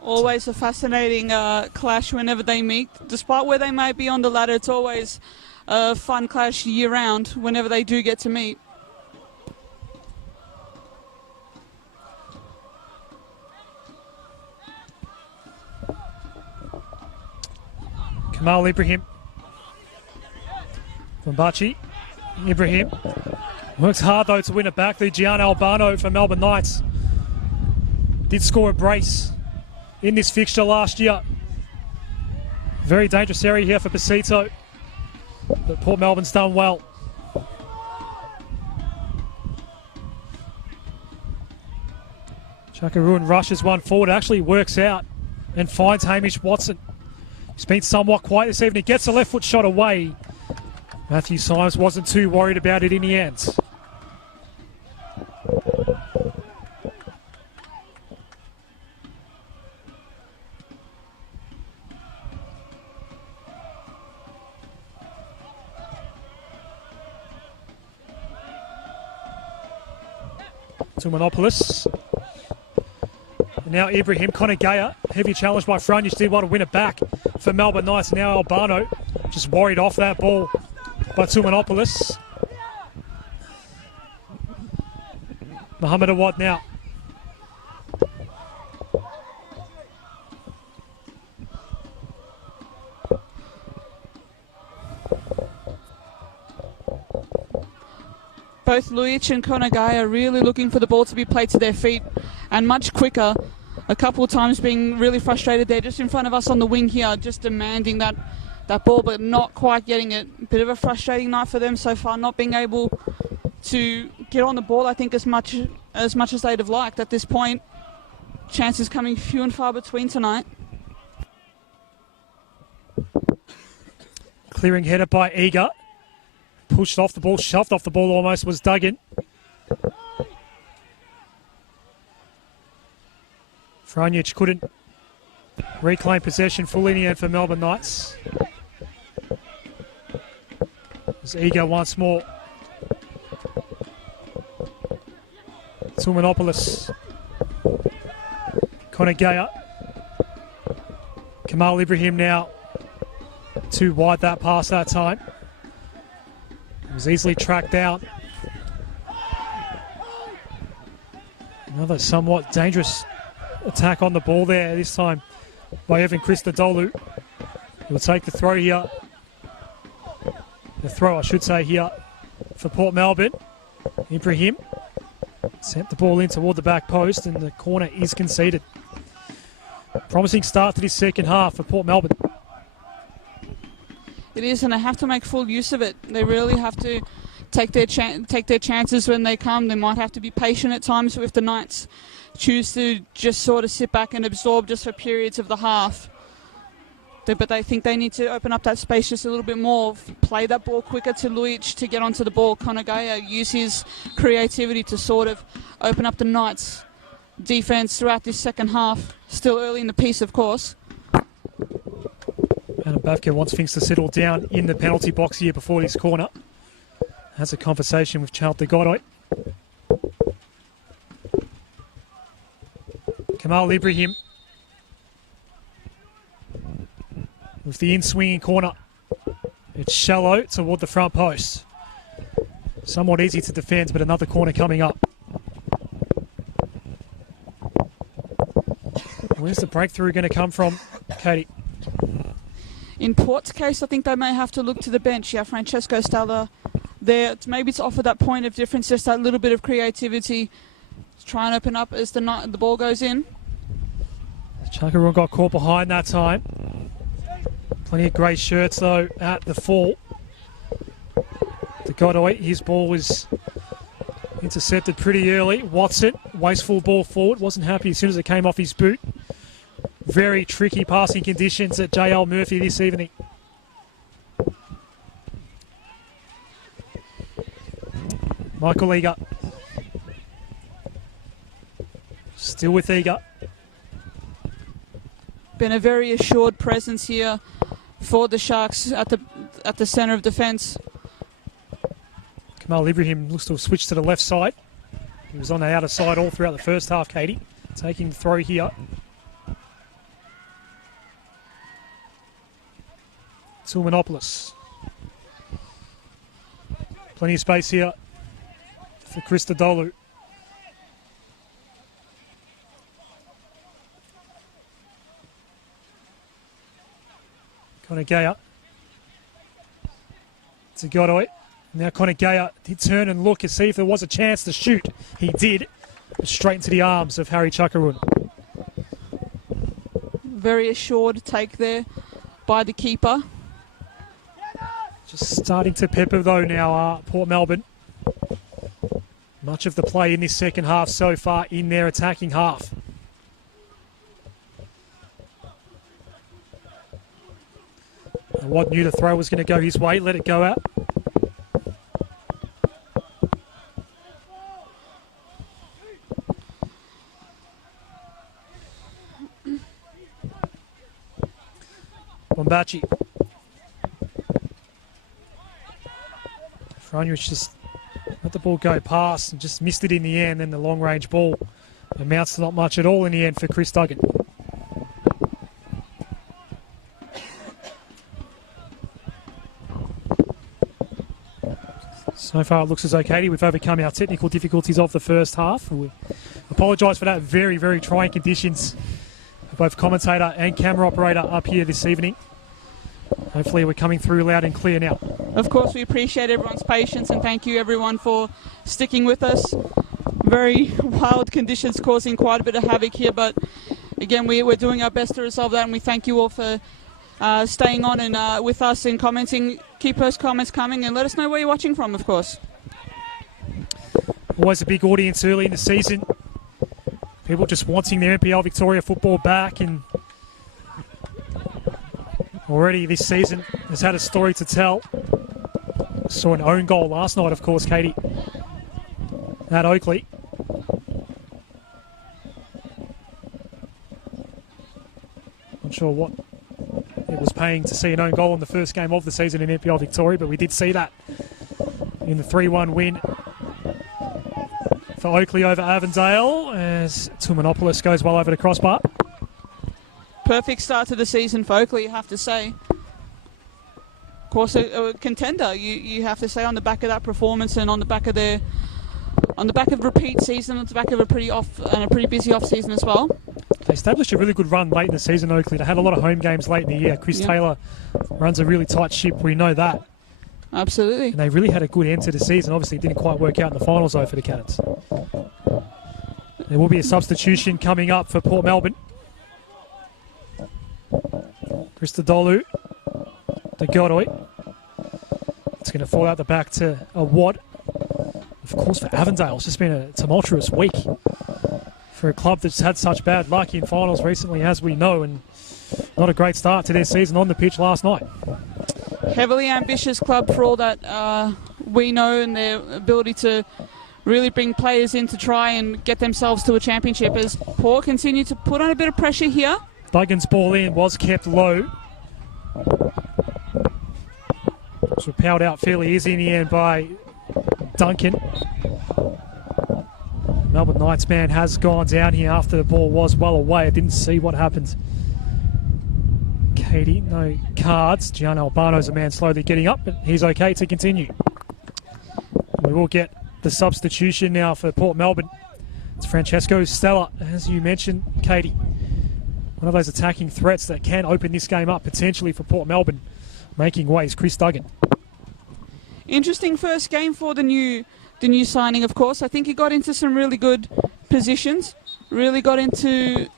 Always a fascinating clash whenever they meet. Despite where they might be on the ladder, it's always a fun clash year round whenever they do get to meet. Kamal Ibrahim. Bumbachi. Ibrahim. Works hard though to win it back. The Gian Albano for Melbourne Knights. Did score a brace in this fixture last year. Very dangerous area here for Pasito. But Port Melbourne's done well. Chakaroon rushes one forward, actually works out and finds Hamish Watson. He's been somewhat quiet this evening. Gets a left foot shot away. Matthew Symes wasn't too worried about it in the end. Tumanopoulos. And now Ibrahim, Konagaya, heavy challenge by Frunic, did want to win it back for Melbourne Knights. And now Albano just worried off that ball by Tumanopoulos. Mohamed Awad now. Both Lujic and Konagaya are really looking for the ball to be played to their feet and much quicker. A couple of times being really frustrated there just in front of us on the wing here, just demanding that ball but not quite getting it. Bit of a frustrating night for them so far, not being able to get on the ball I think as much as they'd have liked at this point. Chances coming few and far between tonight. Clearing header by Eager. Pushed off the ball, shoved off the ball almost, was Duggan. Frunic couldn't reclaim possession fully in the end for Melbourne Knights. There's Eager once more. Tumanopoulos. Konagaya. Kamal Ibrahim now. Too wide that pass that time. Was easily tracked down. Another somewhat dangerous attack on the ball there, this time by Evan Christodoulou. He'll take the throw here. The throw, I should say, here for Port Melbourne. Ibrahim sent the ball in toward the back post and the corner is conceded. Promising start to this second half for Port Melbourne. It is, and they have to make full use of it. They really have to take their chances when they come. They might have to be patient at times if the Knights choose to just sort of sit back and absorb just for periods of the half. But they think they need to open up that space just a little bit more, play that ball quicker to Luic to get onto the ball. Konagaya use his creativity to sort of open up the Knights' defence throughout this second half. Still early in the piece, of course. Adam Bavka wants things to settle down in the penalty box here before this corner. Has a conversation with Charlton Godoy. Kamal Ibrahim with the in-swinging corner. It's shallow toward the front post. Somewhat easy to defend, but another corner coming up. Where's the breakthrough going to come from, Katie? In Port's case, I think they may have to look to the bench. Yeah, Francesco Stella there. Maybe to offer that point of difference, just that little bit of creativity. Try and open up as the ball goes in. Chakaroon got caught behind that time. Plenty of grey shirts, though, at the fall. The Godoy, his ball was intercepted pretty early. Watson, wasteful ball forward. Wasn't happy as soon as it came off his boot. Very tricky passing conditions at JL Murphy this evening. Michael Eager. Still with Eager. Been a very assured presence here for the Sharks at the centre of defence. Kamal Ibrahim looks to have switched to the left side. He was on the outer side all throughout the first half, Katie. Taking the throw here. Tulmanopoulos. Plenty of space here for Christodoulou. Konagaya to Godoy. Now Konagaya did turn and look and see if there was a chance to shoot. He did. Straight into the arms of Harry Chakaroon. Very assured take there by the keeper. Just starting to pepper though now, Port Melbourne. Much of the play in this second half so far in their attacking half. And Watt knew the throw was going to go his way, let it go out. Wambachi. Franjewicz just let the ball go past and just missed it in the end. Then the long range ball amounts to not much at all in the end for Chris Duggan. So far it looks as though, Katie, we've overcome our technical difficulties of the first half. We apologise for that. Very, very trying conditions for both commentator and camera operator up here this evening. Hopefully we're coming through loud and clear now. Of course, we appreciate everyone's patience and thank you everyone for sticking with us. Very wild conditions causing quite a bit of havoc here, but again, we're doing our best to resolve that, and we thank you all for staying on and with us and commenting. Keep those comments coming and let us know where you're watching from, of course. Always a big audience early in the season. People just wanting their NPL Victoria football back, and already this season has had a story to tell. Saw an own goal last night, of course, Katie, at Oakley. Not sure what it was paying to see an own goal in the first game of the season in NPL Victoria, but we did see that in the 3-1 win for Oakley over Avondale as Tulmanopoulos goes well over the crossbar. Perfect start to the season for Oakley, you have to say. Of course, a contender, you have to say, on the back of that performance and on the back of repeat season, on the back of a pretty busy off season as well. They established a really good run late in the season, Oakley. They had a lot of home games late in the year. Chris Taylor runs a really tight ship, we know that. Absolutely. And they really had a good end to the season. Obviously, it didn't quite work out in the finals, though, for the Cannons. There will be a substitution coming up for Port Melbourne. Christodoulou to Godoy. It's going to fall out the back to a Watt. Of course, for Avondale, it's just been a tumultuous week for a club that's had such bad luck in finals recently, as we know, and not a great start to their season on the pitch last night. Heavily ambitious club for all that we know, and their ability to really bring players in to try and get themselves to a championship as Port continue to put on a bit of pressure here. Duggan's ball in was kept low. It was repelled out fairly easy in the end by Duncan. Melbourne Knights man has gone down here after the ball was well away. I didn't see what happened. Katie, no cards. Gian Albano's a man slowly getting up, but he's okay to continue. We will get the substitution now for Port Melbourne. It's Francesco Stella, as you mentioned, Katie. One of those attacking threats that can open this game up potentially for Port Melbourne. Making ways, Chris Duggan. Interesting first game for the new signing, of course. I think he got into some really good positions. Really got into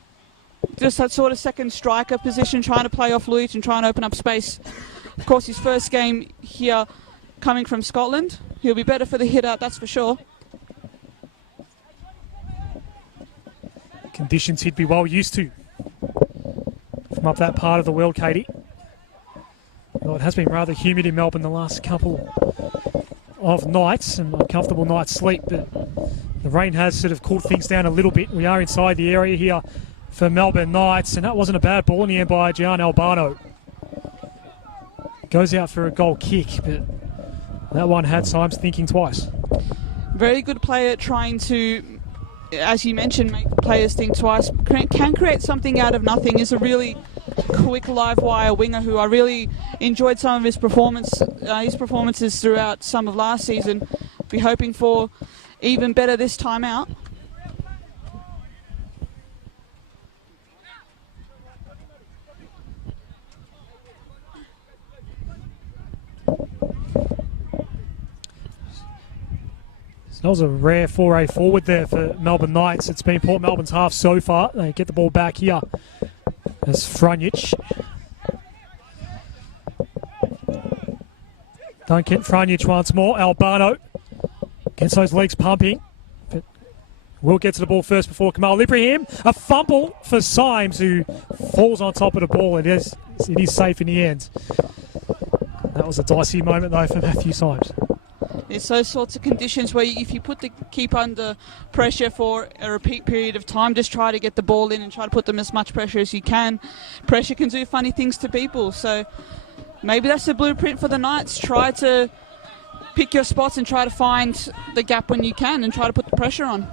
just that sort of second striker position, trying to play off Luich and trying to open up space. Of course, his first game here coming from Scotland. He'll be better for the hit out, that's for sure. Conditions he'd be well used to from up that part of the world, Katie. Well, it has been rather humid in Melbourne the last couple of nights, and a comfortable night's sleep, but the rain has sort of cooled things down a little bit. We are inside the area here for Melbourne Knights, and that wasn't a bad ball in the end by Gian Albano. Goes out for a goal kick, but that one had Symes thinking twice. Very good player trying to, as you mentioned, make players think twice. Can create something out of nothing. Is a really quick live wire winger who I really enjoyed some of his performances throughout some of last season. Be hoping for even better this time out. So that was a rare foray forward there for Melbourne Knights. It's been Port Melbourne's half so far. They get the ball back here as Frunjic. Duncan, Frunjic once more. Albano gets those legs pumping. But we'll get to the ball first before Kamal Ibrahim. A fumble for Symes, who falls on top of the ball. It is safe in the end. That was a dicey moment, though, for Matthew Symes. It's those sorts of conditions where if you put the keeper under pressure for a repeat period of time, just try to get the ball in and try to put them as much pressure as you can. Pressure can do funny things to people, so maybe that's the blueprint for the Knights. Try to pick your spots and try to find the gap when you can and try to put the pressure on.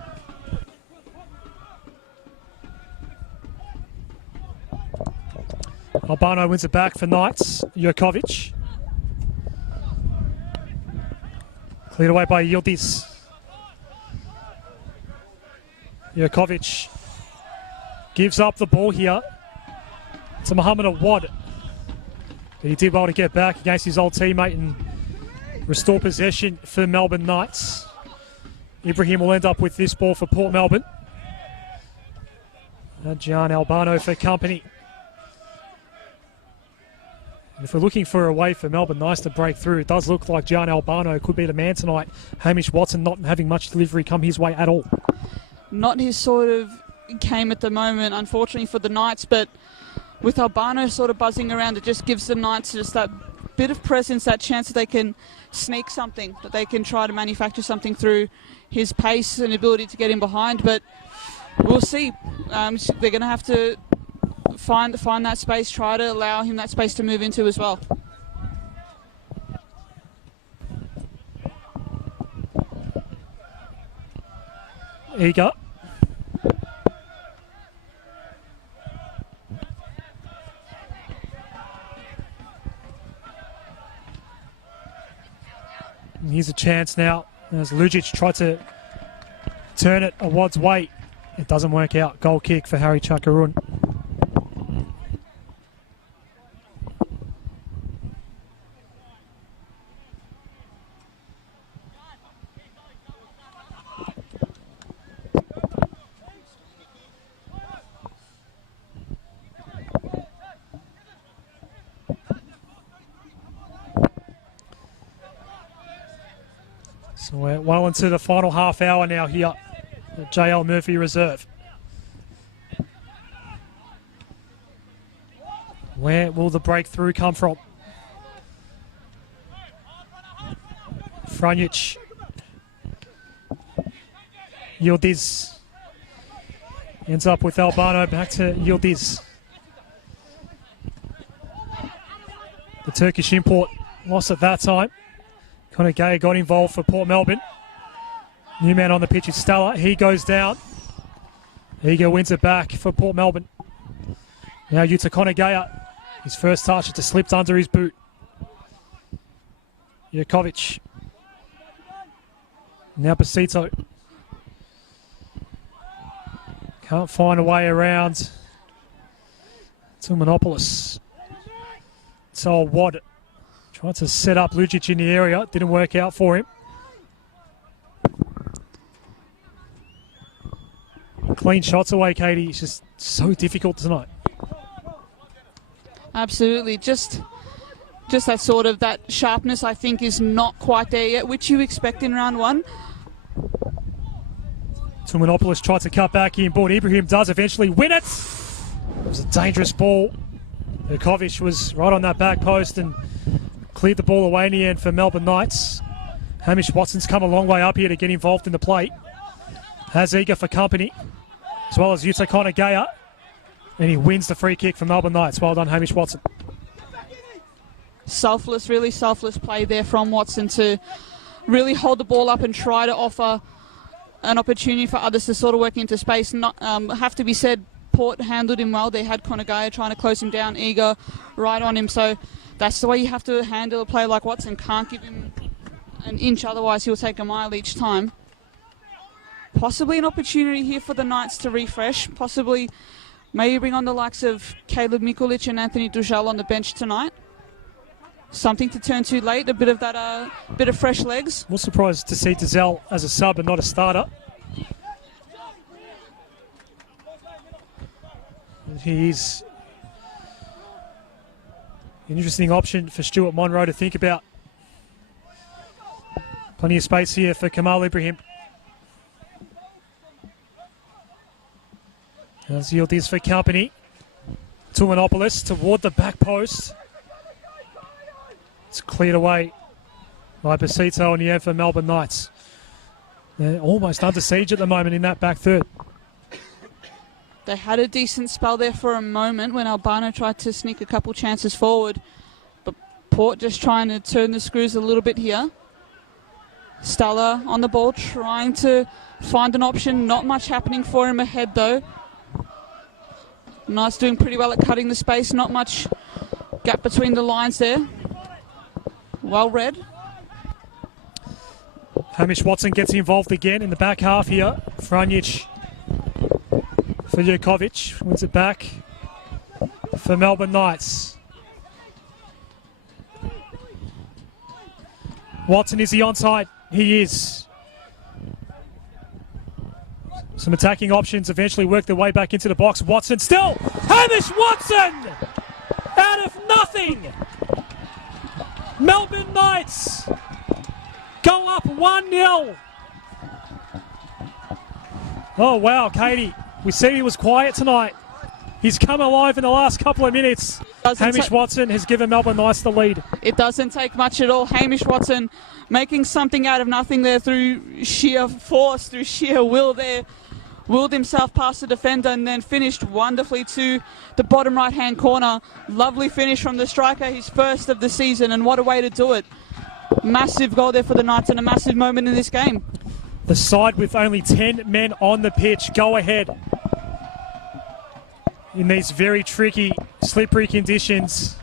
Albano wins it back for Knights. Jokovic. Cleared away by Yildiz. Jokovic gives up the ball here to Mohamed Awad. He did well to get back against his old teammate and restore possession for Melbourne Knights. Ibrahim will end up with this ball for Port Melbourne. And Gian Albano for company. If we're looking for a way for Melbourne Knights to break through, it does look like Gian Albano could be the man tonight. Hamish Watson not having much delivery come his way at all. Not his sort of game at the moment, unfortunately for the Knights, but with Albano sort of buzzing around, it just gives the Knights just that bit of presence, that chance that they can sneak something, that they can try to manufacture something through his pace and ability to get in behind. But we'll see. They're going to have to find that space, try to allow him that space to move into as well. Eager. And here's a chance now as Lujic tried to turn it Awad's way. It doesn't work out. Goal kick for Harry Chakarun. So we're well into the final half hour now here at JL Murphy Reserve. Where will the breakthrough come from? Franjic. Yildiz. Ends up with Albano, back to Yildiz. The Turkish import lost at that time. Conor Gay got involved for Port Melbourne. New man on the pitch is Stella. He goes down. Eager wins it back for Port Melbourne. Now Yuta Conor Gay. His first touch, it just slipped under his boot. Jurkovic. Now Pasito. Can't find a way around to Monopoulos. So Wad tried to set up Lucic in the area. Didn't work out for him. Clean shots away, Katie. It's just so difficult tonight. Absolutely. Just that sort of that sharpness, I think, is not quite there yet, which you expect in round one. Tumanopoulos tried to cut back in, but Ibrahim does eventually win it. It was a dangerous ball. Jurkovic was right on that back post and cleared the ball away in the end for Melbourne Knights. Hamish Watson's come a long way up here to get involved in the play. Has eager for company, as well as Yuta Conor Gay. And he wins the free kick for Melbourne Knights. Well done, Hamish Watson. Selfless, really selfless play there from Watson to really hold the ball up and try to offer an opportunity for others to sort of work into space. Not have to be said, Port handled him well. They had Conor Gay trying to close him down, eager, right on him. So that's the way you have to handle a player like Watson. Can't give him an inch, otherwise he'll take a mile each time. Possibly an opportunity here for the Knights to refresh. Possibly maybe bring on the likes of Caleb Mikulic and Anthony Dujal on the bench tonight. Something to turn to late, a bit of that, bit of fresh legs. More surprised to see Dujal as a sub and not a starter. He's an interesting option for Stuart Monroe to think about. Plenty of space here for Kamal Ibrahim. As Yildiz for company. Tumanopoulos toward the back post. It's cleared away by Pasito in the end for Melbourne Knights. They're almost under siege at the moment in that back third. They had a decent spell there for a moment when Albano tried to sneak a couple chances forward. But Port just trying to turn the screws a little bit here. Stella on the ball trying to find an option. Not much happening for him ahead though. Knights doing pretty well at cutting the space. Not much gap between the lines there. Well read. Hamish Watson gets involved again in the back half here. Franjic for Jurkovic. Wins it back for Melbourne Knights. Watson, is he onside? He is. Some attacking options eventually work their way back into the box. Watson still. Hamish Watson! Out of nothing! Melbourne Knights go up 1-0. Oh, wow, Katie. We said he was quiet tonight. He's come alive in the last couple of minutes. Hamish Watson has given Melbourne Knights the lead. It doesn't take much at all. Hamish Watson making something out of nothing there through sheer force, through sheer will there. Willed himself past the defender and then finished wonderfully to the bottom right-hand corner. Lovely finish from the striker, his first of the season, and what a way to do it. Massive goal there for the Knights and a massive moment in this game. The side with only 10 men on the pitch go ahead in these very tricky, slippery conditions.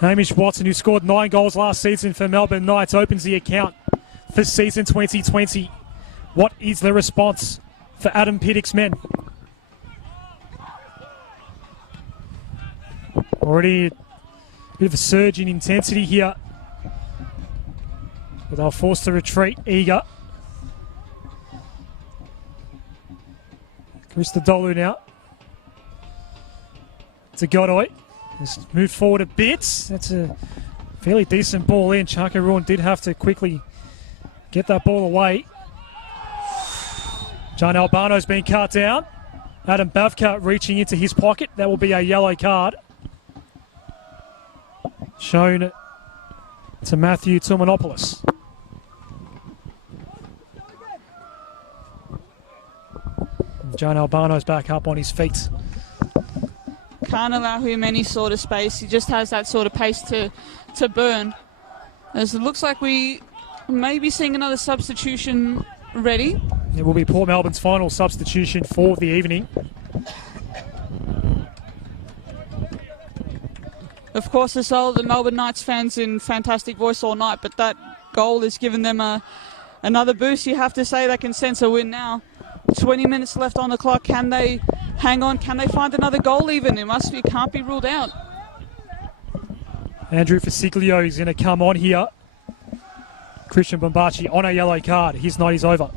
Hamish Watson, who scored 9 goals last season for Melbourne Knights, opens the account for season 2020. What is the response for Adam Piddick's men? Already a bit of a surge in intensity here, but they're forced to retreat, eager. Christodoulou now to Godoy. Just move forward a bit. That's a Fairly decent ball in. Chakaruan did have to quickly get that ball away. John Albano's been cut down. Adam Bavka reaching into his pocket. That will be a yellow card. Shown to Matthew Tumanopoulos. John Albano's back up on his feet. Can't allow him any sort of space. He just has that sort of pace to burn. As it looks like we may be seeing another substitution ready. It will be Port Melbourne's final substitution for the evening. Of course, as well, the Melbourne Knights fans in fantastic voice all night, but that goal has given them another boost. You have to say they can sense a win now. 20 minutes left on the clock. Can they hang on? Can they find another goal even? It can't be ruled out. Andrew Fasiglio is going to come on here. Christian Bombachi on a yellow card. His night is over.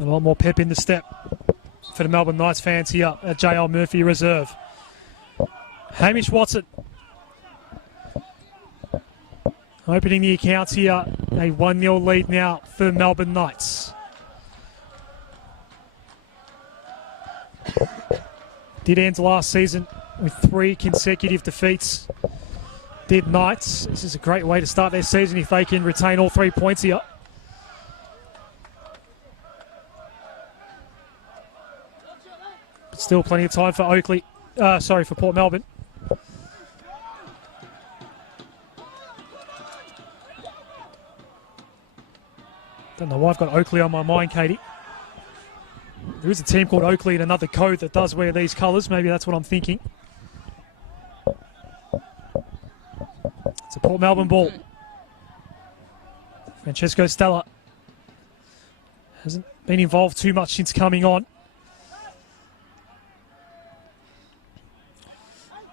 A lot more pep in the step for the Melbourne Knights fans here at JL Murphy Reserve. Hamish Watson opening the accounts here. A 1-0 lead now for Melbourne Knights. Did end last season with 3 consecutive defeats. Did Knights. This is a great way to start their season if they can retain all 3 points here. But still plenty of time for for Port Melbourne. Don't know why I've got Oakley on my mind, Katie. There is a team called Oakley in another code that does wear these colours. Maybe that's what I'm thinking. It's a Port Melbourne ball. Francesco Stella hasn't been involved too much since coming on.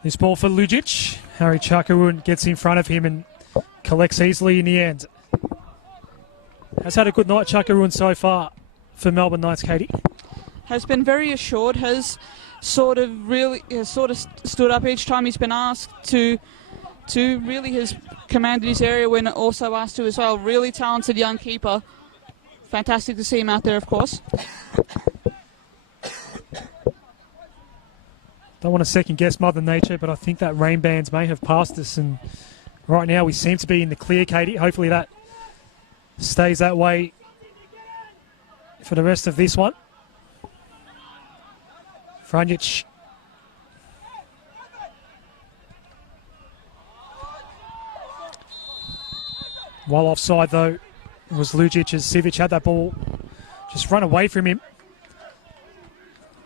This ball for Lujic. Harry Chakaruan gets in front of him and collects easily in the end. Has had a good night, Chakaruan, so far for Melbourne Knights, Katie. Has been very assured, has sort of stood up each time he's been asked to really has commanded his area when also asked to as well. Really talented young keeper. Fantastic to see him out there, of course. Don't want to second guess Mother Nature, but I think that rain bands may have passed us, and right now we seem to be in the clear, Katie. Hopefully that stays that way for the rest of this one. Franjic. While offside, though, was Lujic as Sivic had that ball just run away from him.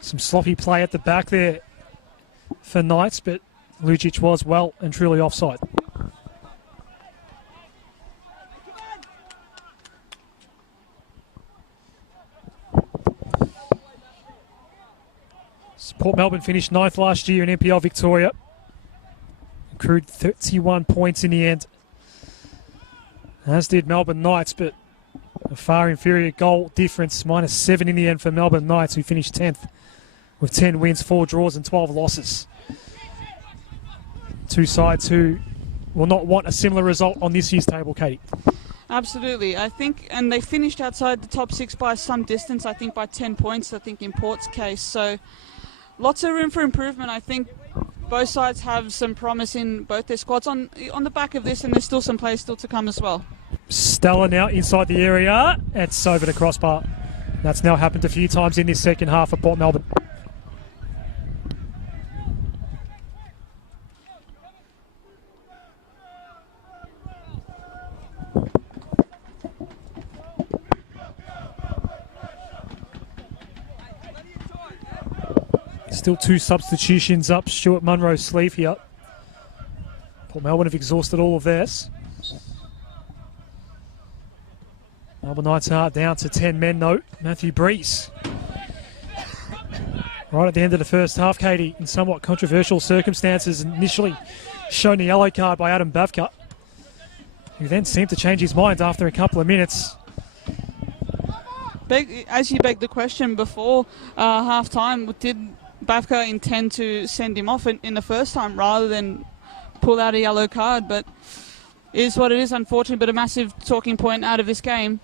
Some sloppy play at the back there for Knights, but Lujic was well and truly offside. Port Melbourne finished 9th last year in NPL Victoria. Accrued 31 points in the end. As did Melbourne Knights, but a far inferior goal difference. -7 in the end for Melbourne Knights, who finished 10th with 10 wins, 4 draws and 12 losses. Two sides who will not want a similar result on this year's table, Katie. Absolutely, I think, and they finished outside the top 6 by some distance, I think by 10 points, I think in Port's case. So lots of room for improvement. I think both sides have some promise in both their squads on the back of this, and there's still some players still to come as well. Stella now inside the area. It's over the crossbar. That's now happened a few times in this second half for Port Melbourne. Still 2 substitutions up Stuart Munro's sleeve here. Port Melbourne have exhausted all of theirs. Melbourne Knights are down to 10 men though. Matthew Breeze. Right at the end of the first half, Katie, in somewhat controversial circumstances, initially shown a yellow card by Adam Bavka, who then seemed to change his mind after a couple of minutes. as you begged the question before half-time, did Bavka intend to send him off in the first time rather than pull out a yellow card? But it is what it is, unfortunately, but a massive talking point out of this game.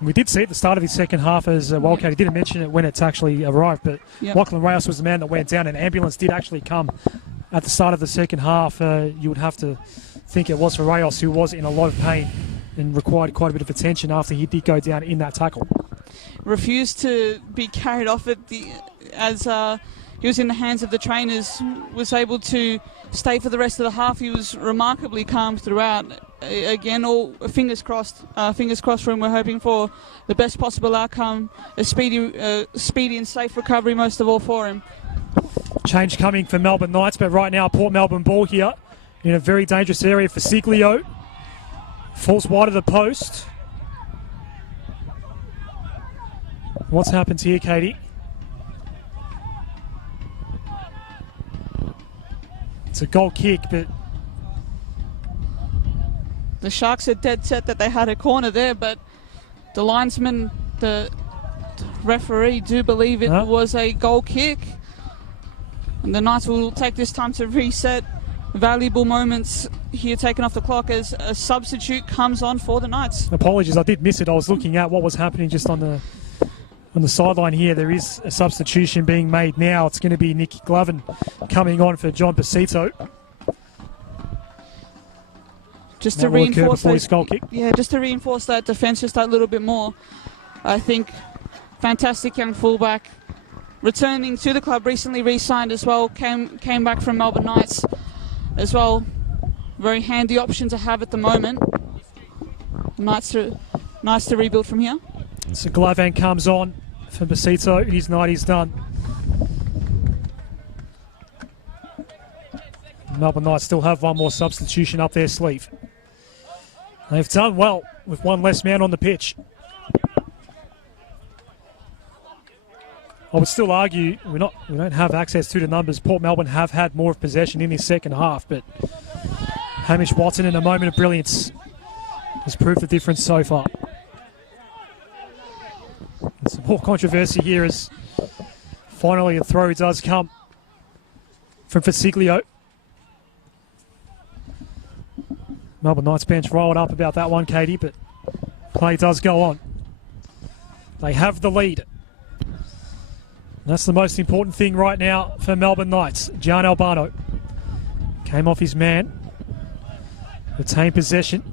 We did see at the start of his second half as Wildcat. He didn't mention it when it's actually arrived, but Lachlan Reyes was the man that went down. An ambulance did actually come at the start of the second half. You would have to think it was for Reyes, who was in a lot of pain and required quite a bit of attention after he did go down in that tackle. Refused to be carried off as he was in the hands of the trainers, was able to stay for the rest of the half. He was remarkably calm throughout. Again, all fingers crossed for him. We're hoping for the best possible outcome, a speedy and safe recovery most of all for him. Change coming for Melbourne Knights, but right now Port Melbourne ball here in a very dangerous area for Siglio. Falls wide of the post. What's happened here, Katie? It's a goal kick, but the Sharks are dead set that they had a corner there, but the linesman, the referee, do believe it was a goal kick. And the Knights will take this time to reset. Valuable moments here taken off the clock as a substitute comes on for the Knights. Apologies, I did miss it. I was looking at what was happening just on the sideline here. There is a substitution being made now. It's going to be Nicky Glovin coming on for John Pasito. Just to reinforce that defence just a little bit more. I think fantastic young fullback, returning to the club, recently re-signed as well, came back from Melbourne Knights as well. Very handy option to have at the moment. Nice to rebuild from here. So Glovin comes on for Pasito. His night is done. Melbourne Knights still have one more substitution up their sleeve. They've done well with one less man on the pitch. I would still argue we don't have access to the numbers. Port Melbourne have had more of possession in this second half, but Hamish Watson, in a moment of brilliance, has proved the difference so far. And some more controversy here as finally a throw does come from Fasiglio. Melbourne Knights bench rolled up about that one, Katie, but play does go on. They have the lead. That's the most important thing right now for Melbourne Knights. Gian Albano came off his man, retained possession.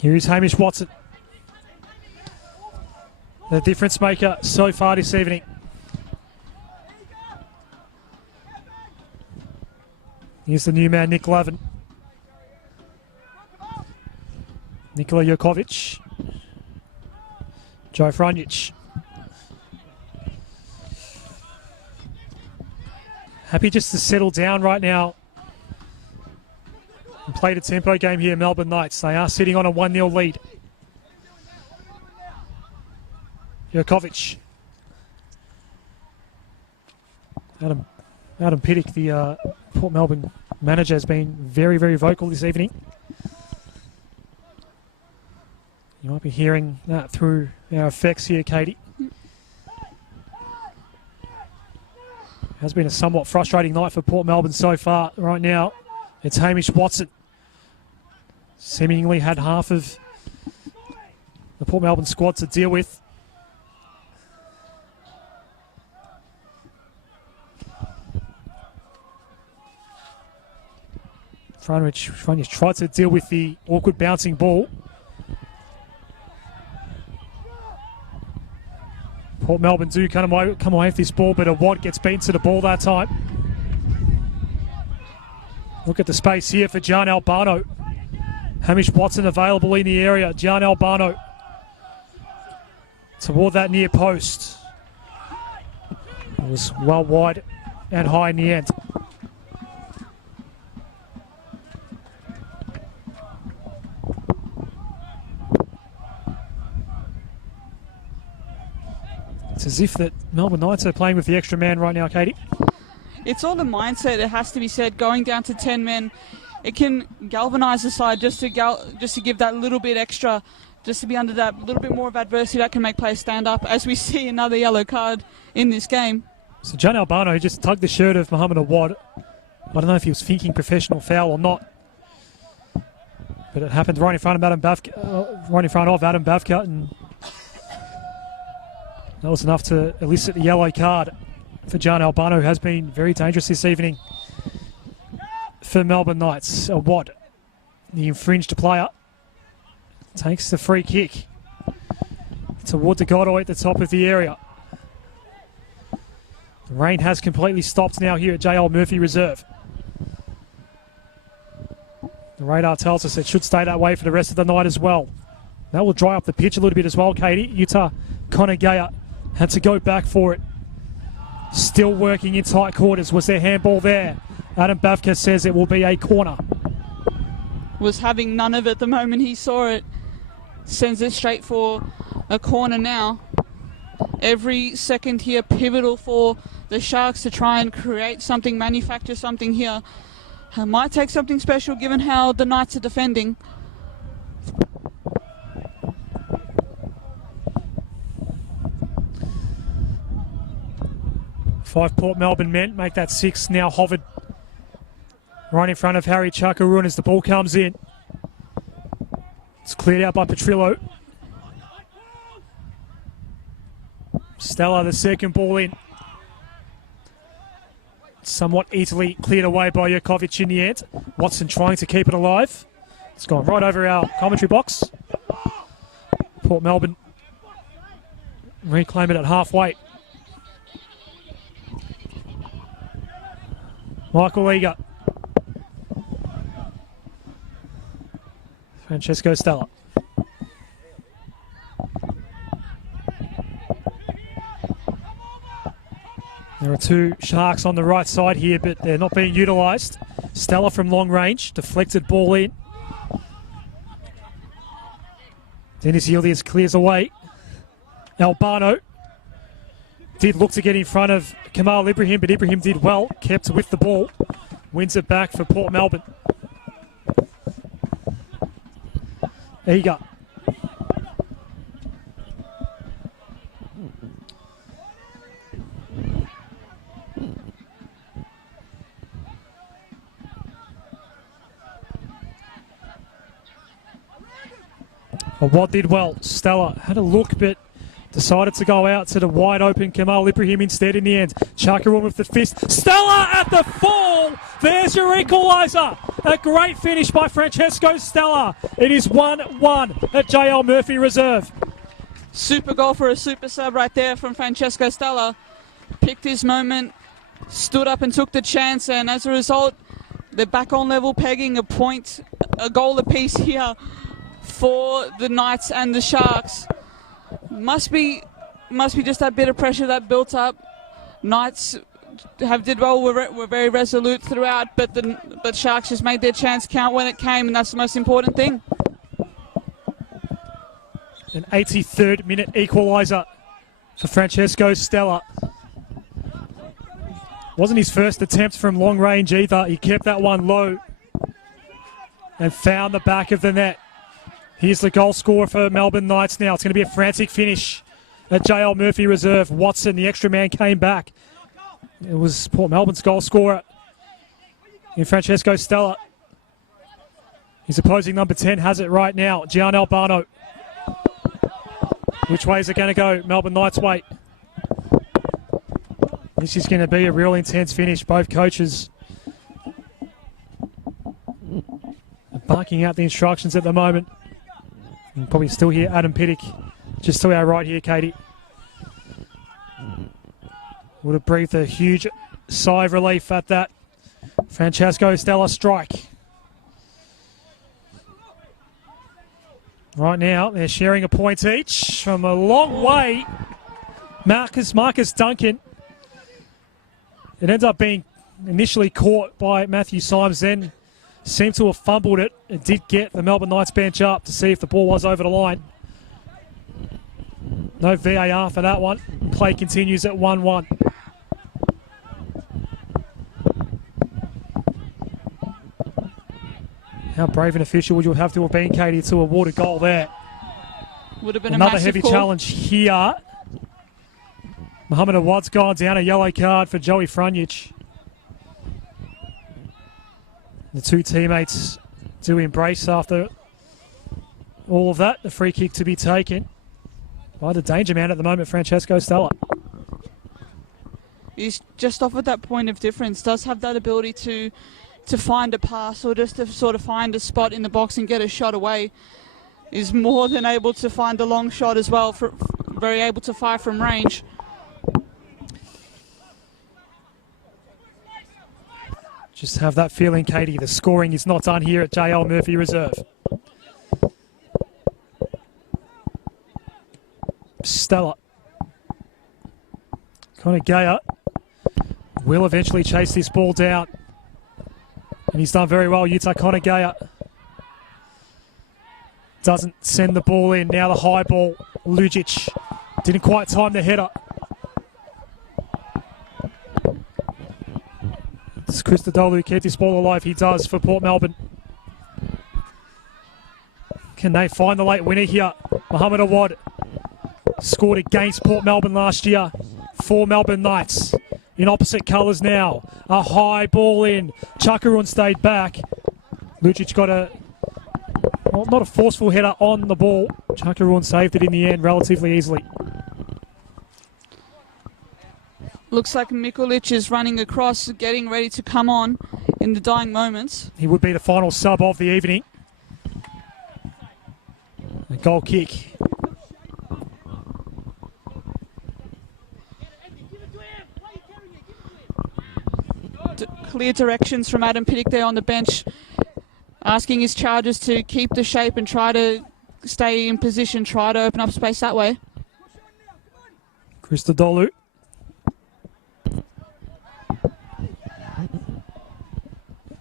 Here is Hamish Watson, the difference maker so far this evening. Here's the new man, Nick Glovin. Nikola Jokovic. Joe Frunjic. Happy just to settle down right now and play the tempo game here, Melbourne Knights. They are sitting on a 1-0 lead. Jokovic. Adam Pittick, the Port Melbourne manager, has been very, very vocal this evening. You might be hearing that through our effects here, Katie. Has been a somewhat frustrating night for Port Melbourne so far. Right now, it's Hamish Watson. Seemingly had half of the Port Melbourne squad to deal with. Frunjic tried to deal with the awkward bouncing ball. Port Melbourne do come away with this ball, but a Watt gets beaten to the ball that time. Look at the space here for Gian Albano. Hamish Watson available in the area. Gian Albano toward that near post. It was well wide and high in the end. It's as if that Melbourne Knights are playing with the extra man right now, Katie. It's all the mindset, it has to be said. Going down to 10 men it can galvanise the side just to give that little bit extra, just to be under that little bit more of adversity that can make players stand up, as we see another yellow card in this game. So John Albano just tugged the shirt of Mohamed Awad. I don't know if he was thinking professional foul or not, but it happened right in front of Adam Bavka, and that was enough to elicit the yellow card for John Albano, who has been very dangerous this evening for Melbourne Knights. Awad, the infringed player, takes the free kick toward the Godoy at the top of the area. The rain has completely stopped now here at JL Murphy Reserve. The radar tells us it should stay that way for the rest of the night as well. That will dry up the pitch a little bit as well, Katie. Utah Konagaya had to go back for it. Still working in tight quarters. Was there handball there? Adam Bavka says it will be a corner. Was having none of it the moment he saw it. Sends it straight for a corner now. Every second here pivotal for the Sharks to try and create something, manufacture something here. It might take something special given how the Knights are defending. Five Port Melbourne men make that 6. Now hovered right in front of Harry Chakarun as the ball comes in. It's cleared out by Petrillo. Stella, the second ball in. Somewhat easily cleared away by Jurkovic in the end. Watson trying to keep it alive. It's gone right over our commentary box. Port Melbourne reclaim it at halfway. Michael Eager. Francesco Stella. There are two Sharks on the right side here, but they're not being utilised. Stella from long range, deflected ball in. Dennis Ilias clears away. Albano did look to get in front of Kamal Ibrahim, but Ibrahim did well, kept with the ball. Wins it back for Port Melbourne. Eager. Awad did well. Stella had a look, but decided to go out to the wide open Kamal Ibrahim instead in the end. Chakarun with the fist. Stella at the fall. There's your equaliser. A great finish by Francesco Stella. It is 1-1 at JL Murphy Reserve. Super goal for a super sub right there from Francesco Stella. Picked his moment, stood up and took the chance, and as a result, they're back on level pegging, a goal apiece here for the Knights and the Sharks. Must be just that bit of pressure that built up. Knights did well. Were very resolute throughout, but Sharks just made their chance count when it came, and that's the most important thing. An 83rd minute equaliser for Francesco Stella. Wasn't his first attempt from long range either. He kept that one low and found the back of the net. Here's the goal scorer for Melbourne Knights now. It's going to be a frantic finish at JL Murphy Reserve. Watson, the extra man, came back. It was Port Melbourne's goal scorer in Francesco Stella. His opposing number 10 has it right now, Gian Albano. Which way is it going to go? Melbourne Knights way. This is going to be a real intense finish. Both coaches are barking out the instructions at the moment. You can probably still hear Adam Pittick just to our right here, Katie. Would have breathed a huge sigh of relief at that Francesco Stella strike. Right now, they're sharing a point each from a long way. Marcus Duncan. It ends up being initially caught by Matthew Symes, then seemed to have fumbled it. It did get the Melbourne Knights bench up to see if the ball was over the line. No VAR for that one. Play continues at 1-1. How brave an official would you have to have been, Katie, to award a goal there? Would have been Another a massive heavy call. challenge here. Mohamed Awad's gone down, a yellow card for Joey Frunjic. The two teammates do embrace after all of that. The free kick to be taken by the danger man at the moment, Francesco Stella. He's just off at that point of difference, does have that ability to find a pass or just to sort of find a spot in the box and get a shot away. Is more than able to find a long shot as well, very able to fire from range. Just have that feeling, Katie, the scoring is not done here at JL Murphy Reserve. Stella. Konagaya will eventually chase this ball down. And he's done very well, Yuta Konagaya. Doesn't send the ball in. Now the high ball. Lujic didn't quite time the header. Does Christodoulou keep this ball alive? He does for Port Melbourne. Can they find the late winner here? Mohamed Awad scored against Port Melbourne last year for Melbourne Knights. In opposite colours now. A high ball in. Chakarun stayed back. Lujic got not a forceful header on the ball. Chakarun saved it in the end relatively easily. Looks like Mikulic is running across, getting ready to come on in the dying moments. He would be the final sub of the evening. A goal kick. Clear directions from Adam Piddick there on the bench, asking his charges to keep the shape and try to stay in position, try to open up space that way. Christodoulou.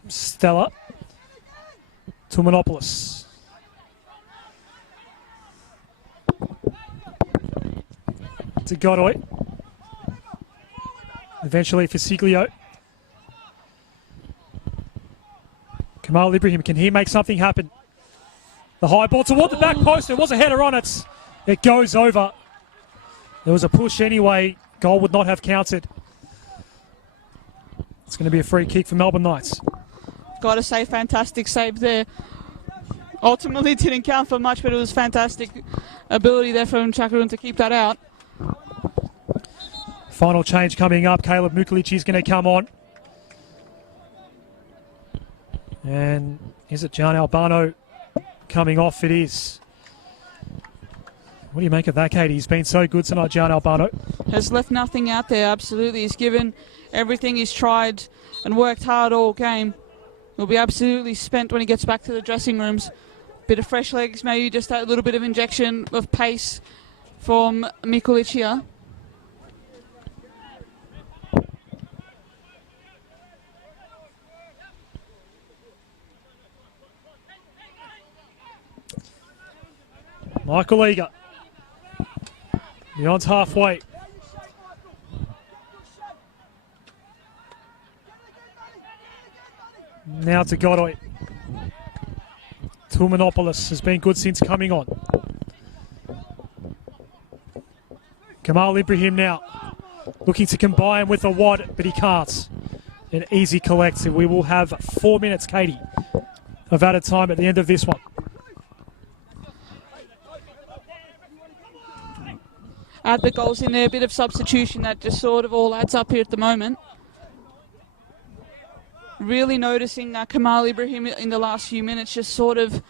Stella. Tumanopoulos. To Godoy. Eventually Fasiglio. Kamal Ibrahim, can he make something happen? The high ball toward the back post. There was a header on it. It goes over. There was a push anyway. Goal would not have counted. It's going to be a free kick for Melbourne Knights. Got to say, fantastic save there. Ultimately didn't count for much, but it was fantastic ability there from Chakarun to keep that out. Final change coming up. Caleb Mikulic is going to come on. And is it Gian Albano coming off? It is. What do you make of that, Katie? He's been so good tonight, Gian Albano. Has left nothing out there, absolutely. He's given everything he's tried and worked hard all game. He'll be absolutely spent when he gets back to the dressing rooms. Bit of fresh legs, maybe just that little bit of injection of pace from Mikulic here. Michael Eager. Beyond halfway. Now to Godoy. Tumanopoulos has been good since coming on. Kamal Ibrahim now. Looking to combine with Awad, but he can't. An easy collect. We will have 4 minutes, Katie, of added time at the end of this one. Add the goals in there, a bit of substitution that just sort of all adds up here at the moment. Really noticing Kamal Ibrahim in the last few minutes just sort of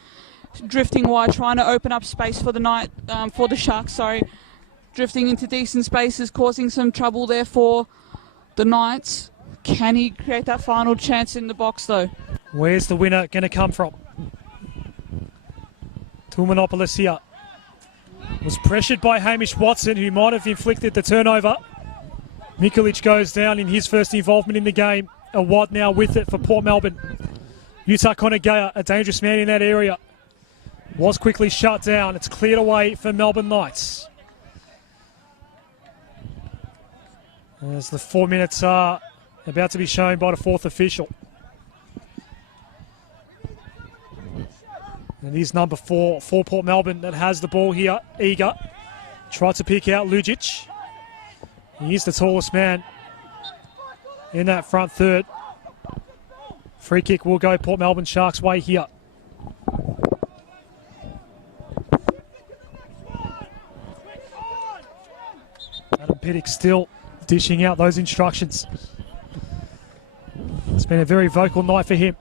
drifting wide, trying to open up space for the Sharks, drifting into decent spaces, causing some trouble there for the Knights. Can he create that final chance in the box though? Where's the winner going to come from? Tumanopoulos here. Was pressured by Hamish Watson, who might have inflicted the turnover. Mikulic goes down in his first involvement in the game. Awad now with it for Port Melbourne. Yuta Konagaya, a dangerous man in that area, was quickly shut down. It's cleared away for Melbourne Knights. As the 4 minutes are about to be shown by the fourth official. And he's number 4 for Port Melbourne that has the ball here. Eager. Tried to pick out Lujic. He is the tallest man in that front third. Free kick will go Port Melbourne Sharks' way here. Adam Pittock still dishing out those instructions. It's been a very vocal night for him.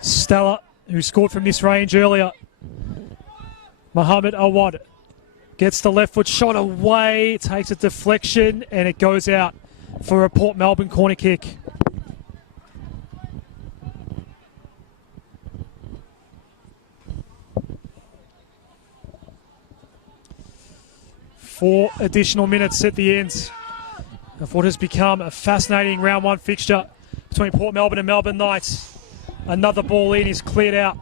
Stella, who scored from this range earlier. Mohammed Awad gets the left foot shot away, takes a deflection, and it goes out for a Port Melbourne corner kick. Four additional minutes at the end of what has become a fascinating round one fixture between Port Melbourne and Melbourne Knights. Another ball in is cleared out.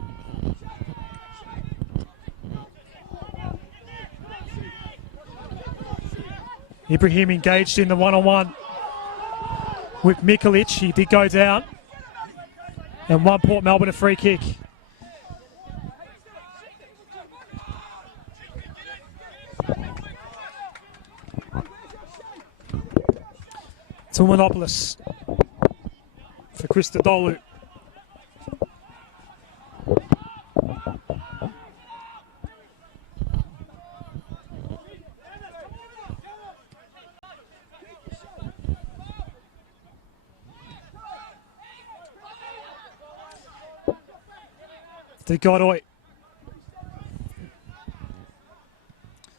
Ibrahim engaged in the one-on-one with Mikolic. He did go down. And one Port Melbourne a free kick. Tumanopoulos for Christodoulou. De Godoy.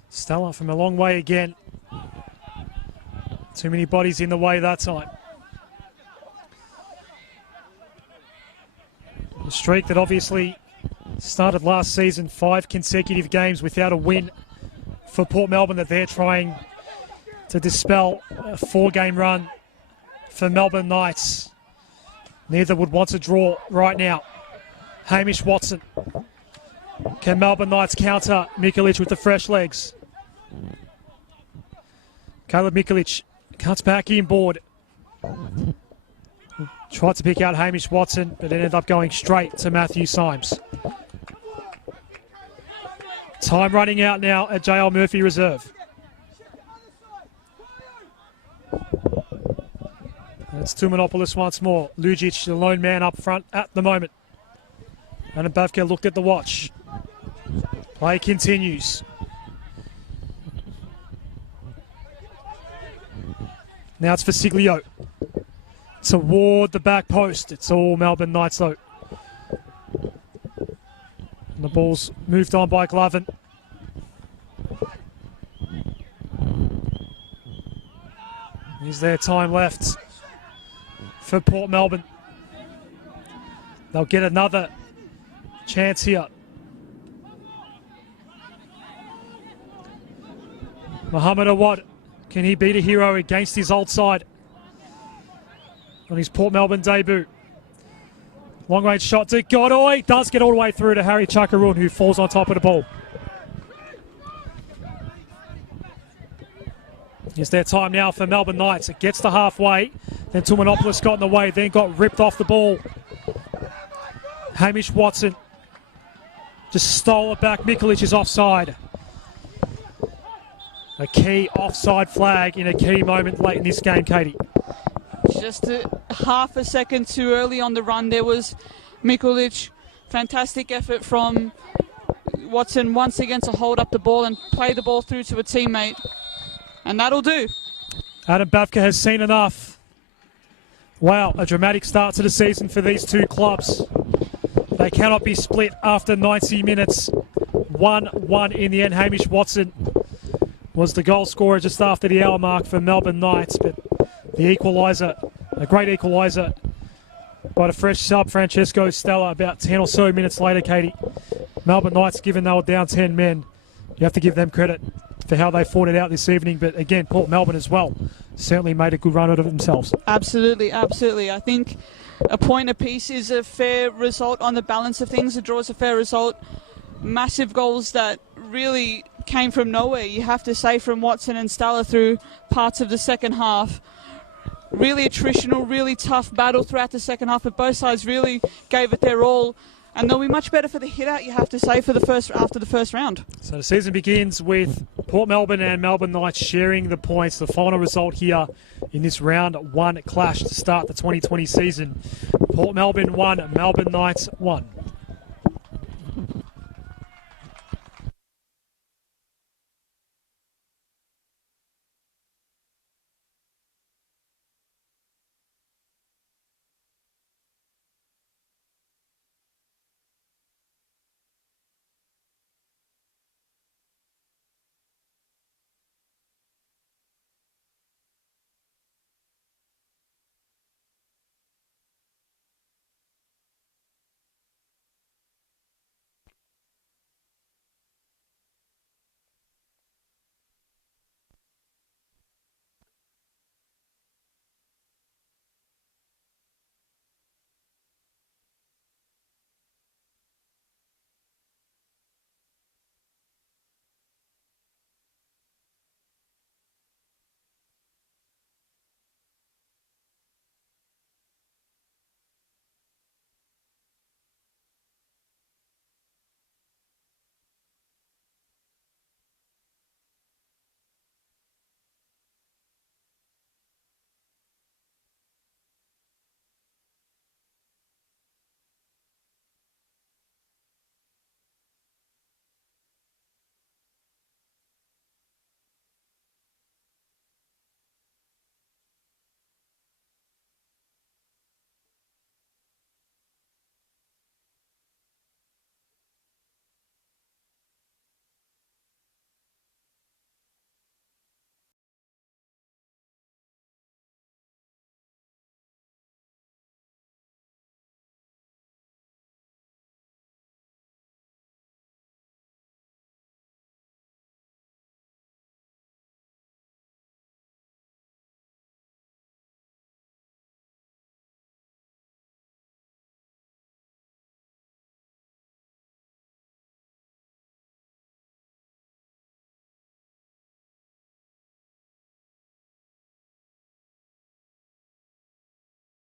Stella from a long way again. Too many bodies in the way that time. A streak that obviously started last season, 5 consecutive games without a win for Port Melbourne that they're trying to dispel. A 4-game run for Melbourne Knights. Neither would want to draw right now. Hamish Watson. Can Melbourne Knights counter Mikolic with the fresh legs? Caleb Mikolic cuts back inboard. Tried to pick out Hamish Watson, but it ended up going straight to Matthew Symes. Time running out now at JL Murphy Reserve. It's Tumanopoulos once more. Lujic, the lone man up front at the moment. And Bavka looked at the watch. Play continues. Now it's for Siglio. Toward the back post. It's all Melbourne Knights though. And the ball's moved on by Glovin. Is there time left for Port Melbourne? They'll get another chance here. Mohammed Awad, can he beat a hero against his old side on his Port Melbourne debut? Long range shot to Godoy, does get all the way through to Harry Chakarun, who falls on top of the ball. Is there time now for Melbourne Knights? It gets to halfway, then Tumanopoulos got in the way, then got ripped off the ball. Hamish Watson just stole it back. Mikolic is offside. A key offside flag in a key moment late in this game, Katie. Just half a second too early on the run. There was Mikolic. Fantastic effort from Watson once again to hold up the ball and play the ball through to a teammate. And that'll do. Adam Bavka has seen enough. Wow, a dramatic start to the season for these two clubs. They cannot be split after 90 minutes. 1-1 in the end. Hamish Watson was the goal scorer just after the hour mark for Melbourne Knights, but the equaliser, a great equaliser by the fresh sub Francesco Stella about 10 or so minutes later, Katie. Melbourne Knights, given they were down 10 men, you have to give them credit for how they fought it out this evening, but again, Port Melbourne as well certainly made a good run out of it themselves. Absolutely, absolutely. I think a point apiece is a fair result on the balance of things. A draw is a fair result. Massive goals that really came from nowhere, you have to say, from Watson and Stella through parts of the second half. really attritional, really tough battle throughout the second half, but both sides really gave it their all. And they'll be much better for the hit-out, you have to say, after the first round. So the season begins with Port Melbourne and Melbourne Knights sharing the points. The final result here in this round 1 clash to start the 2020 season. Port Melbourne 1, Melbourne Knights 1.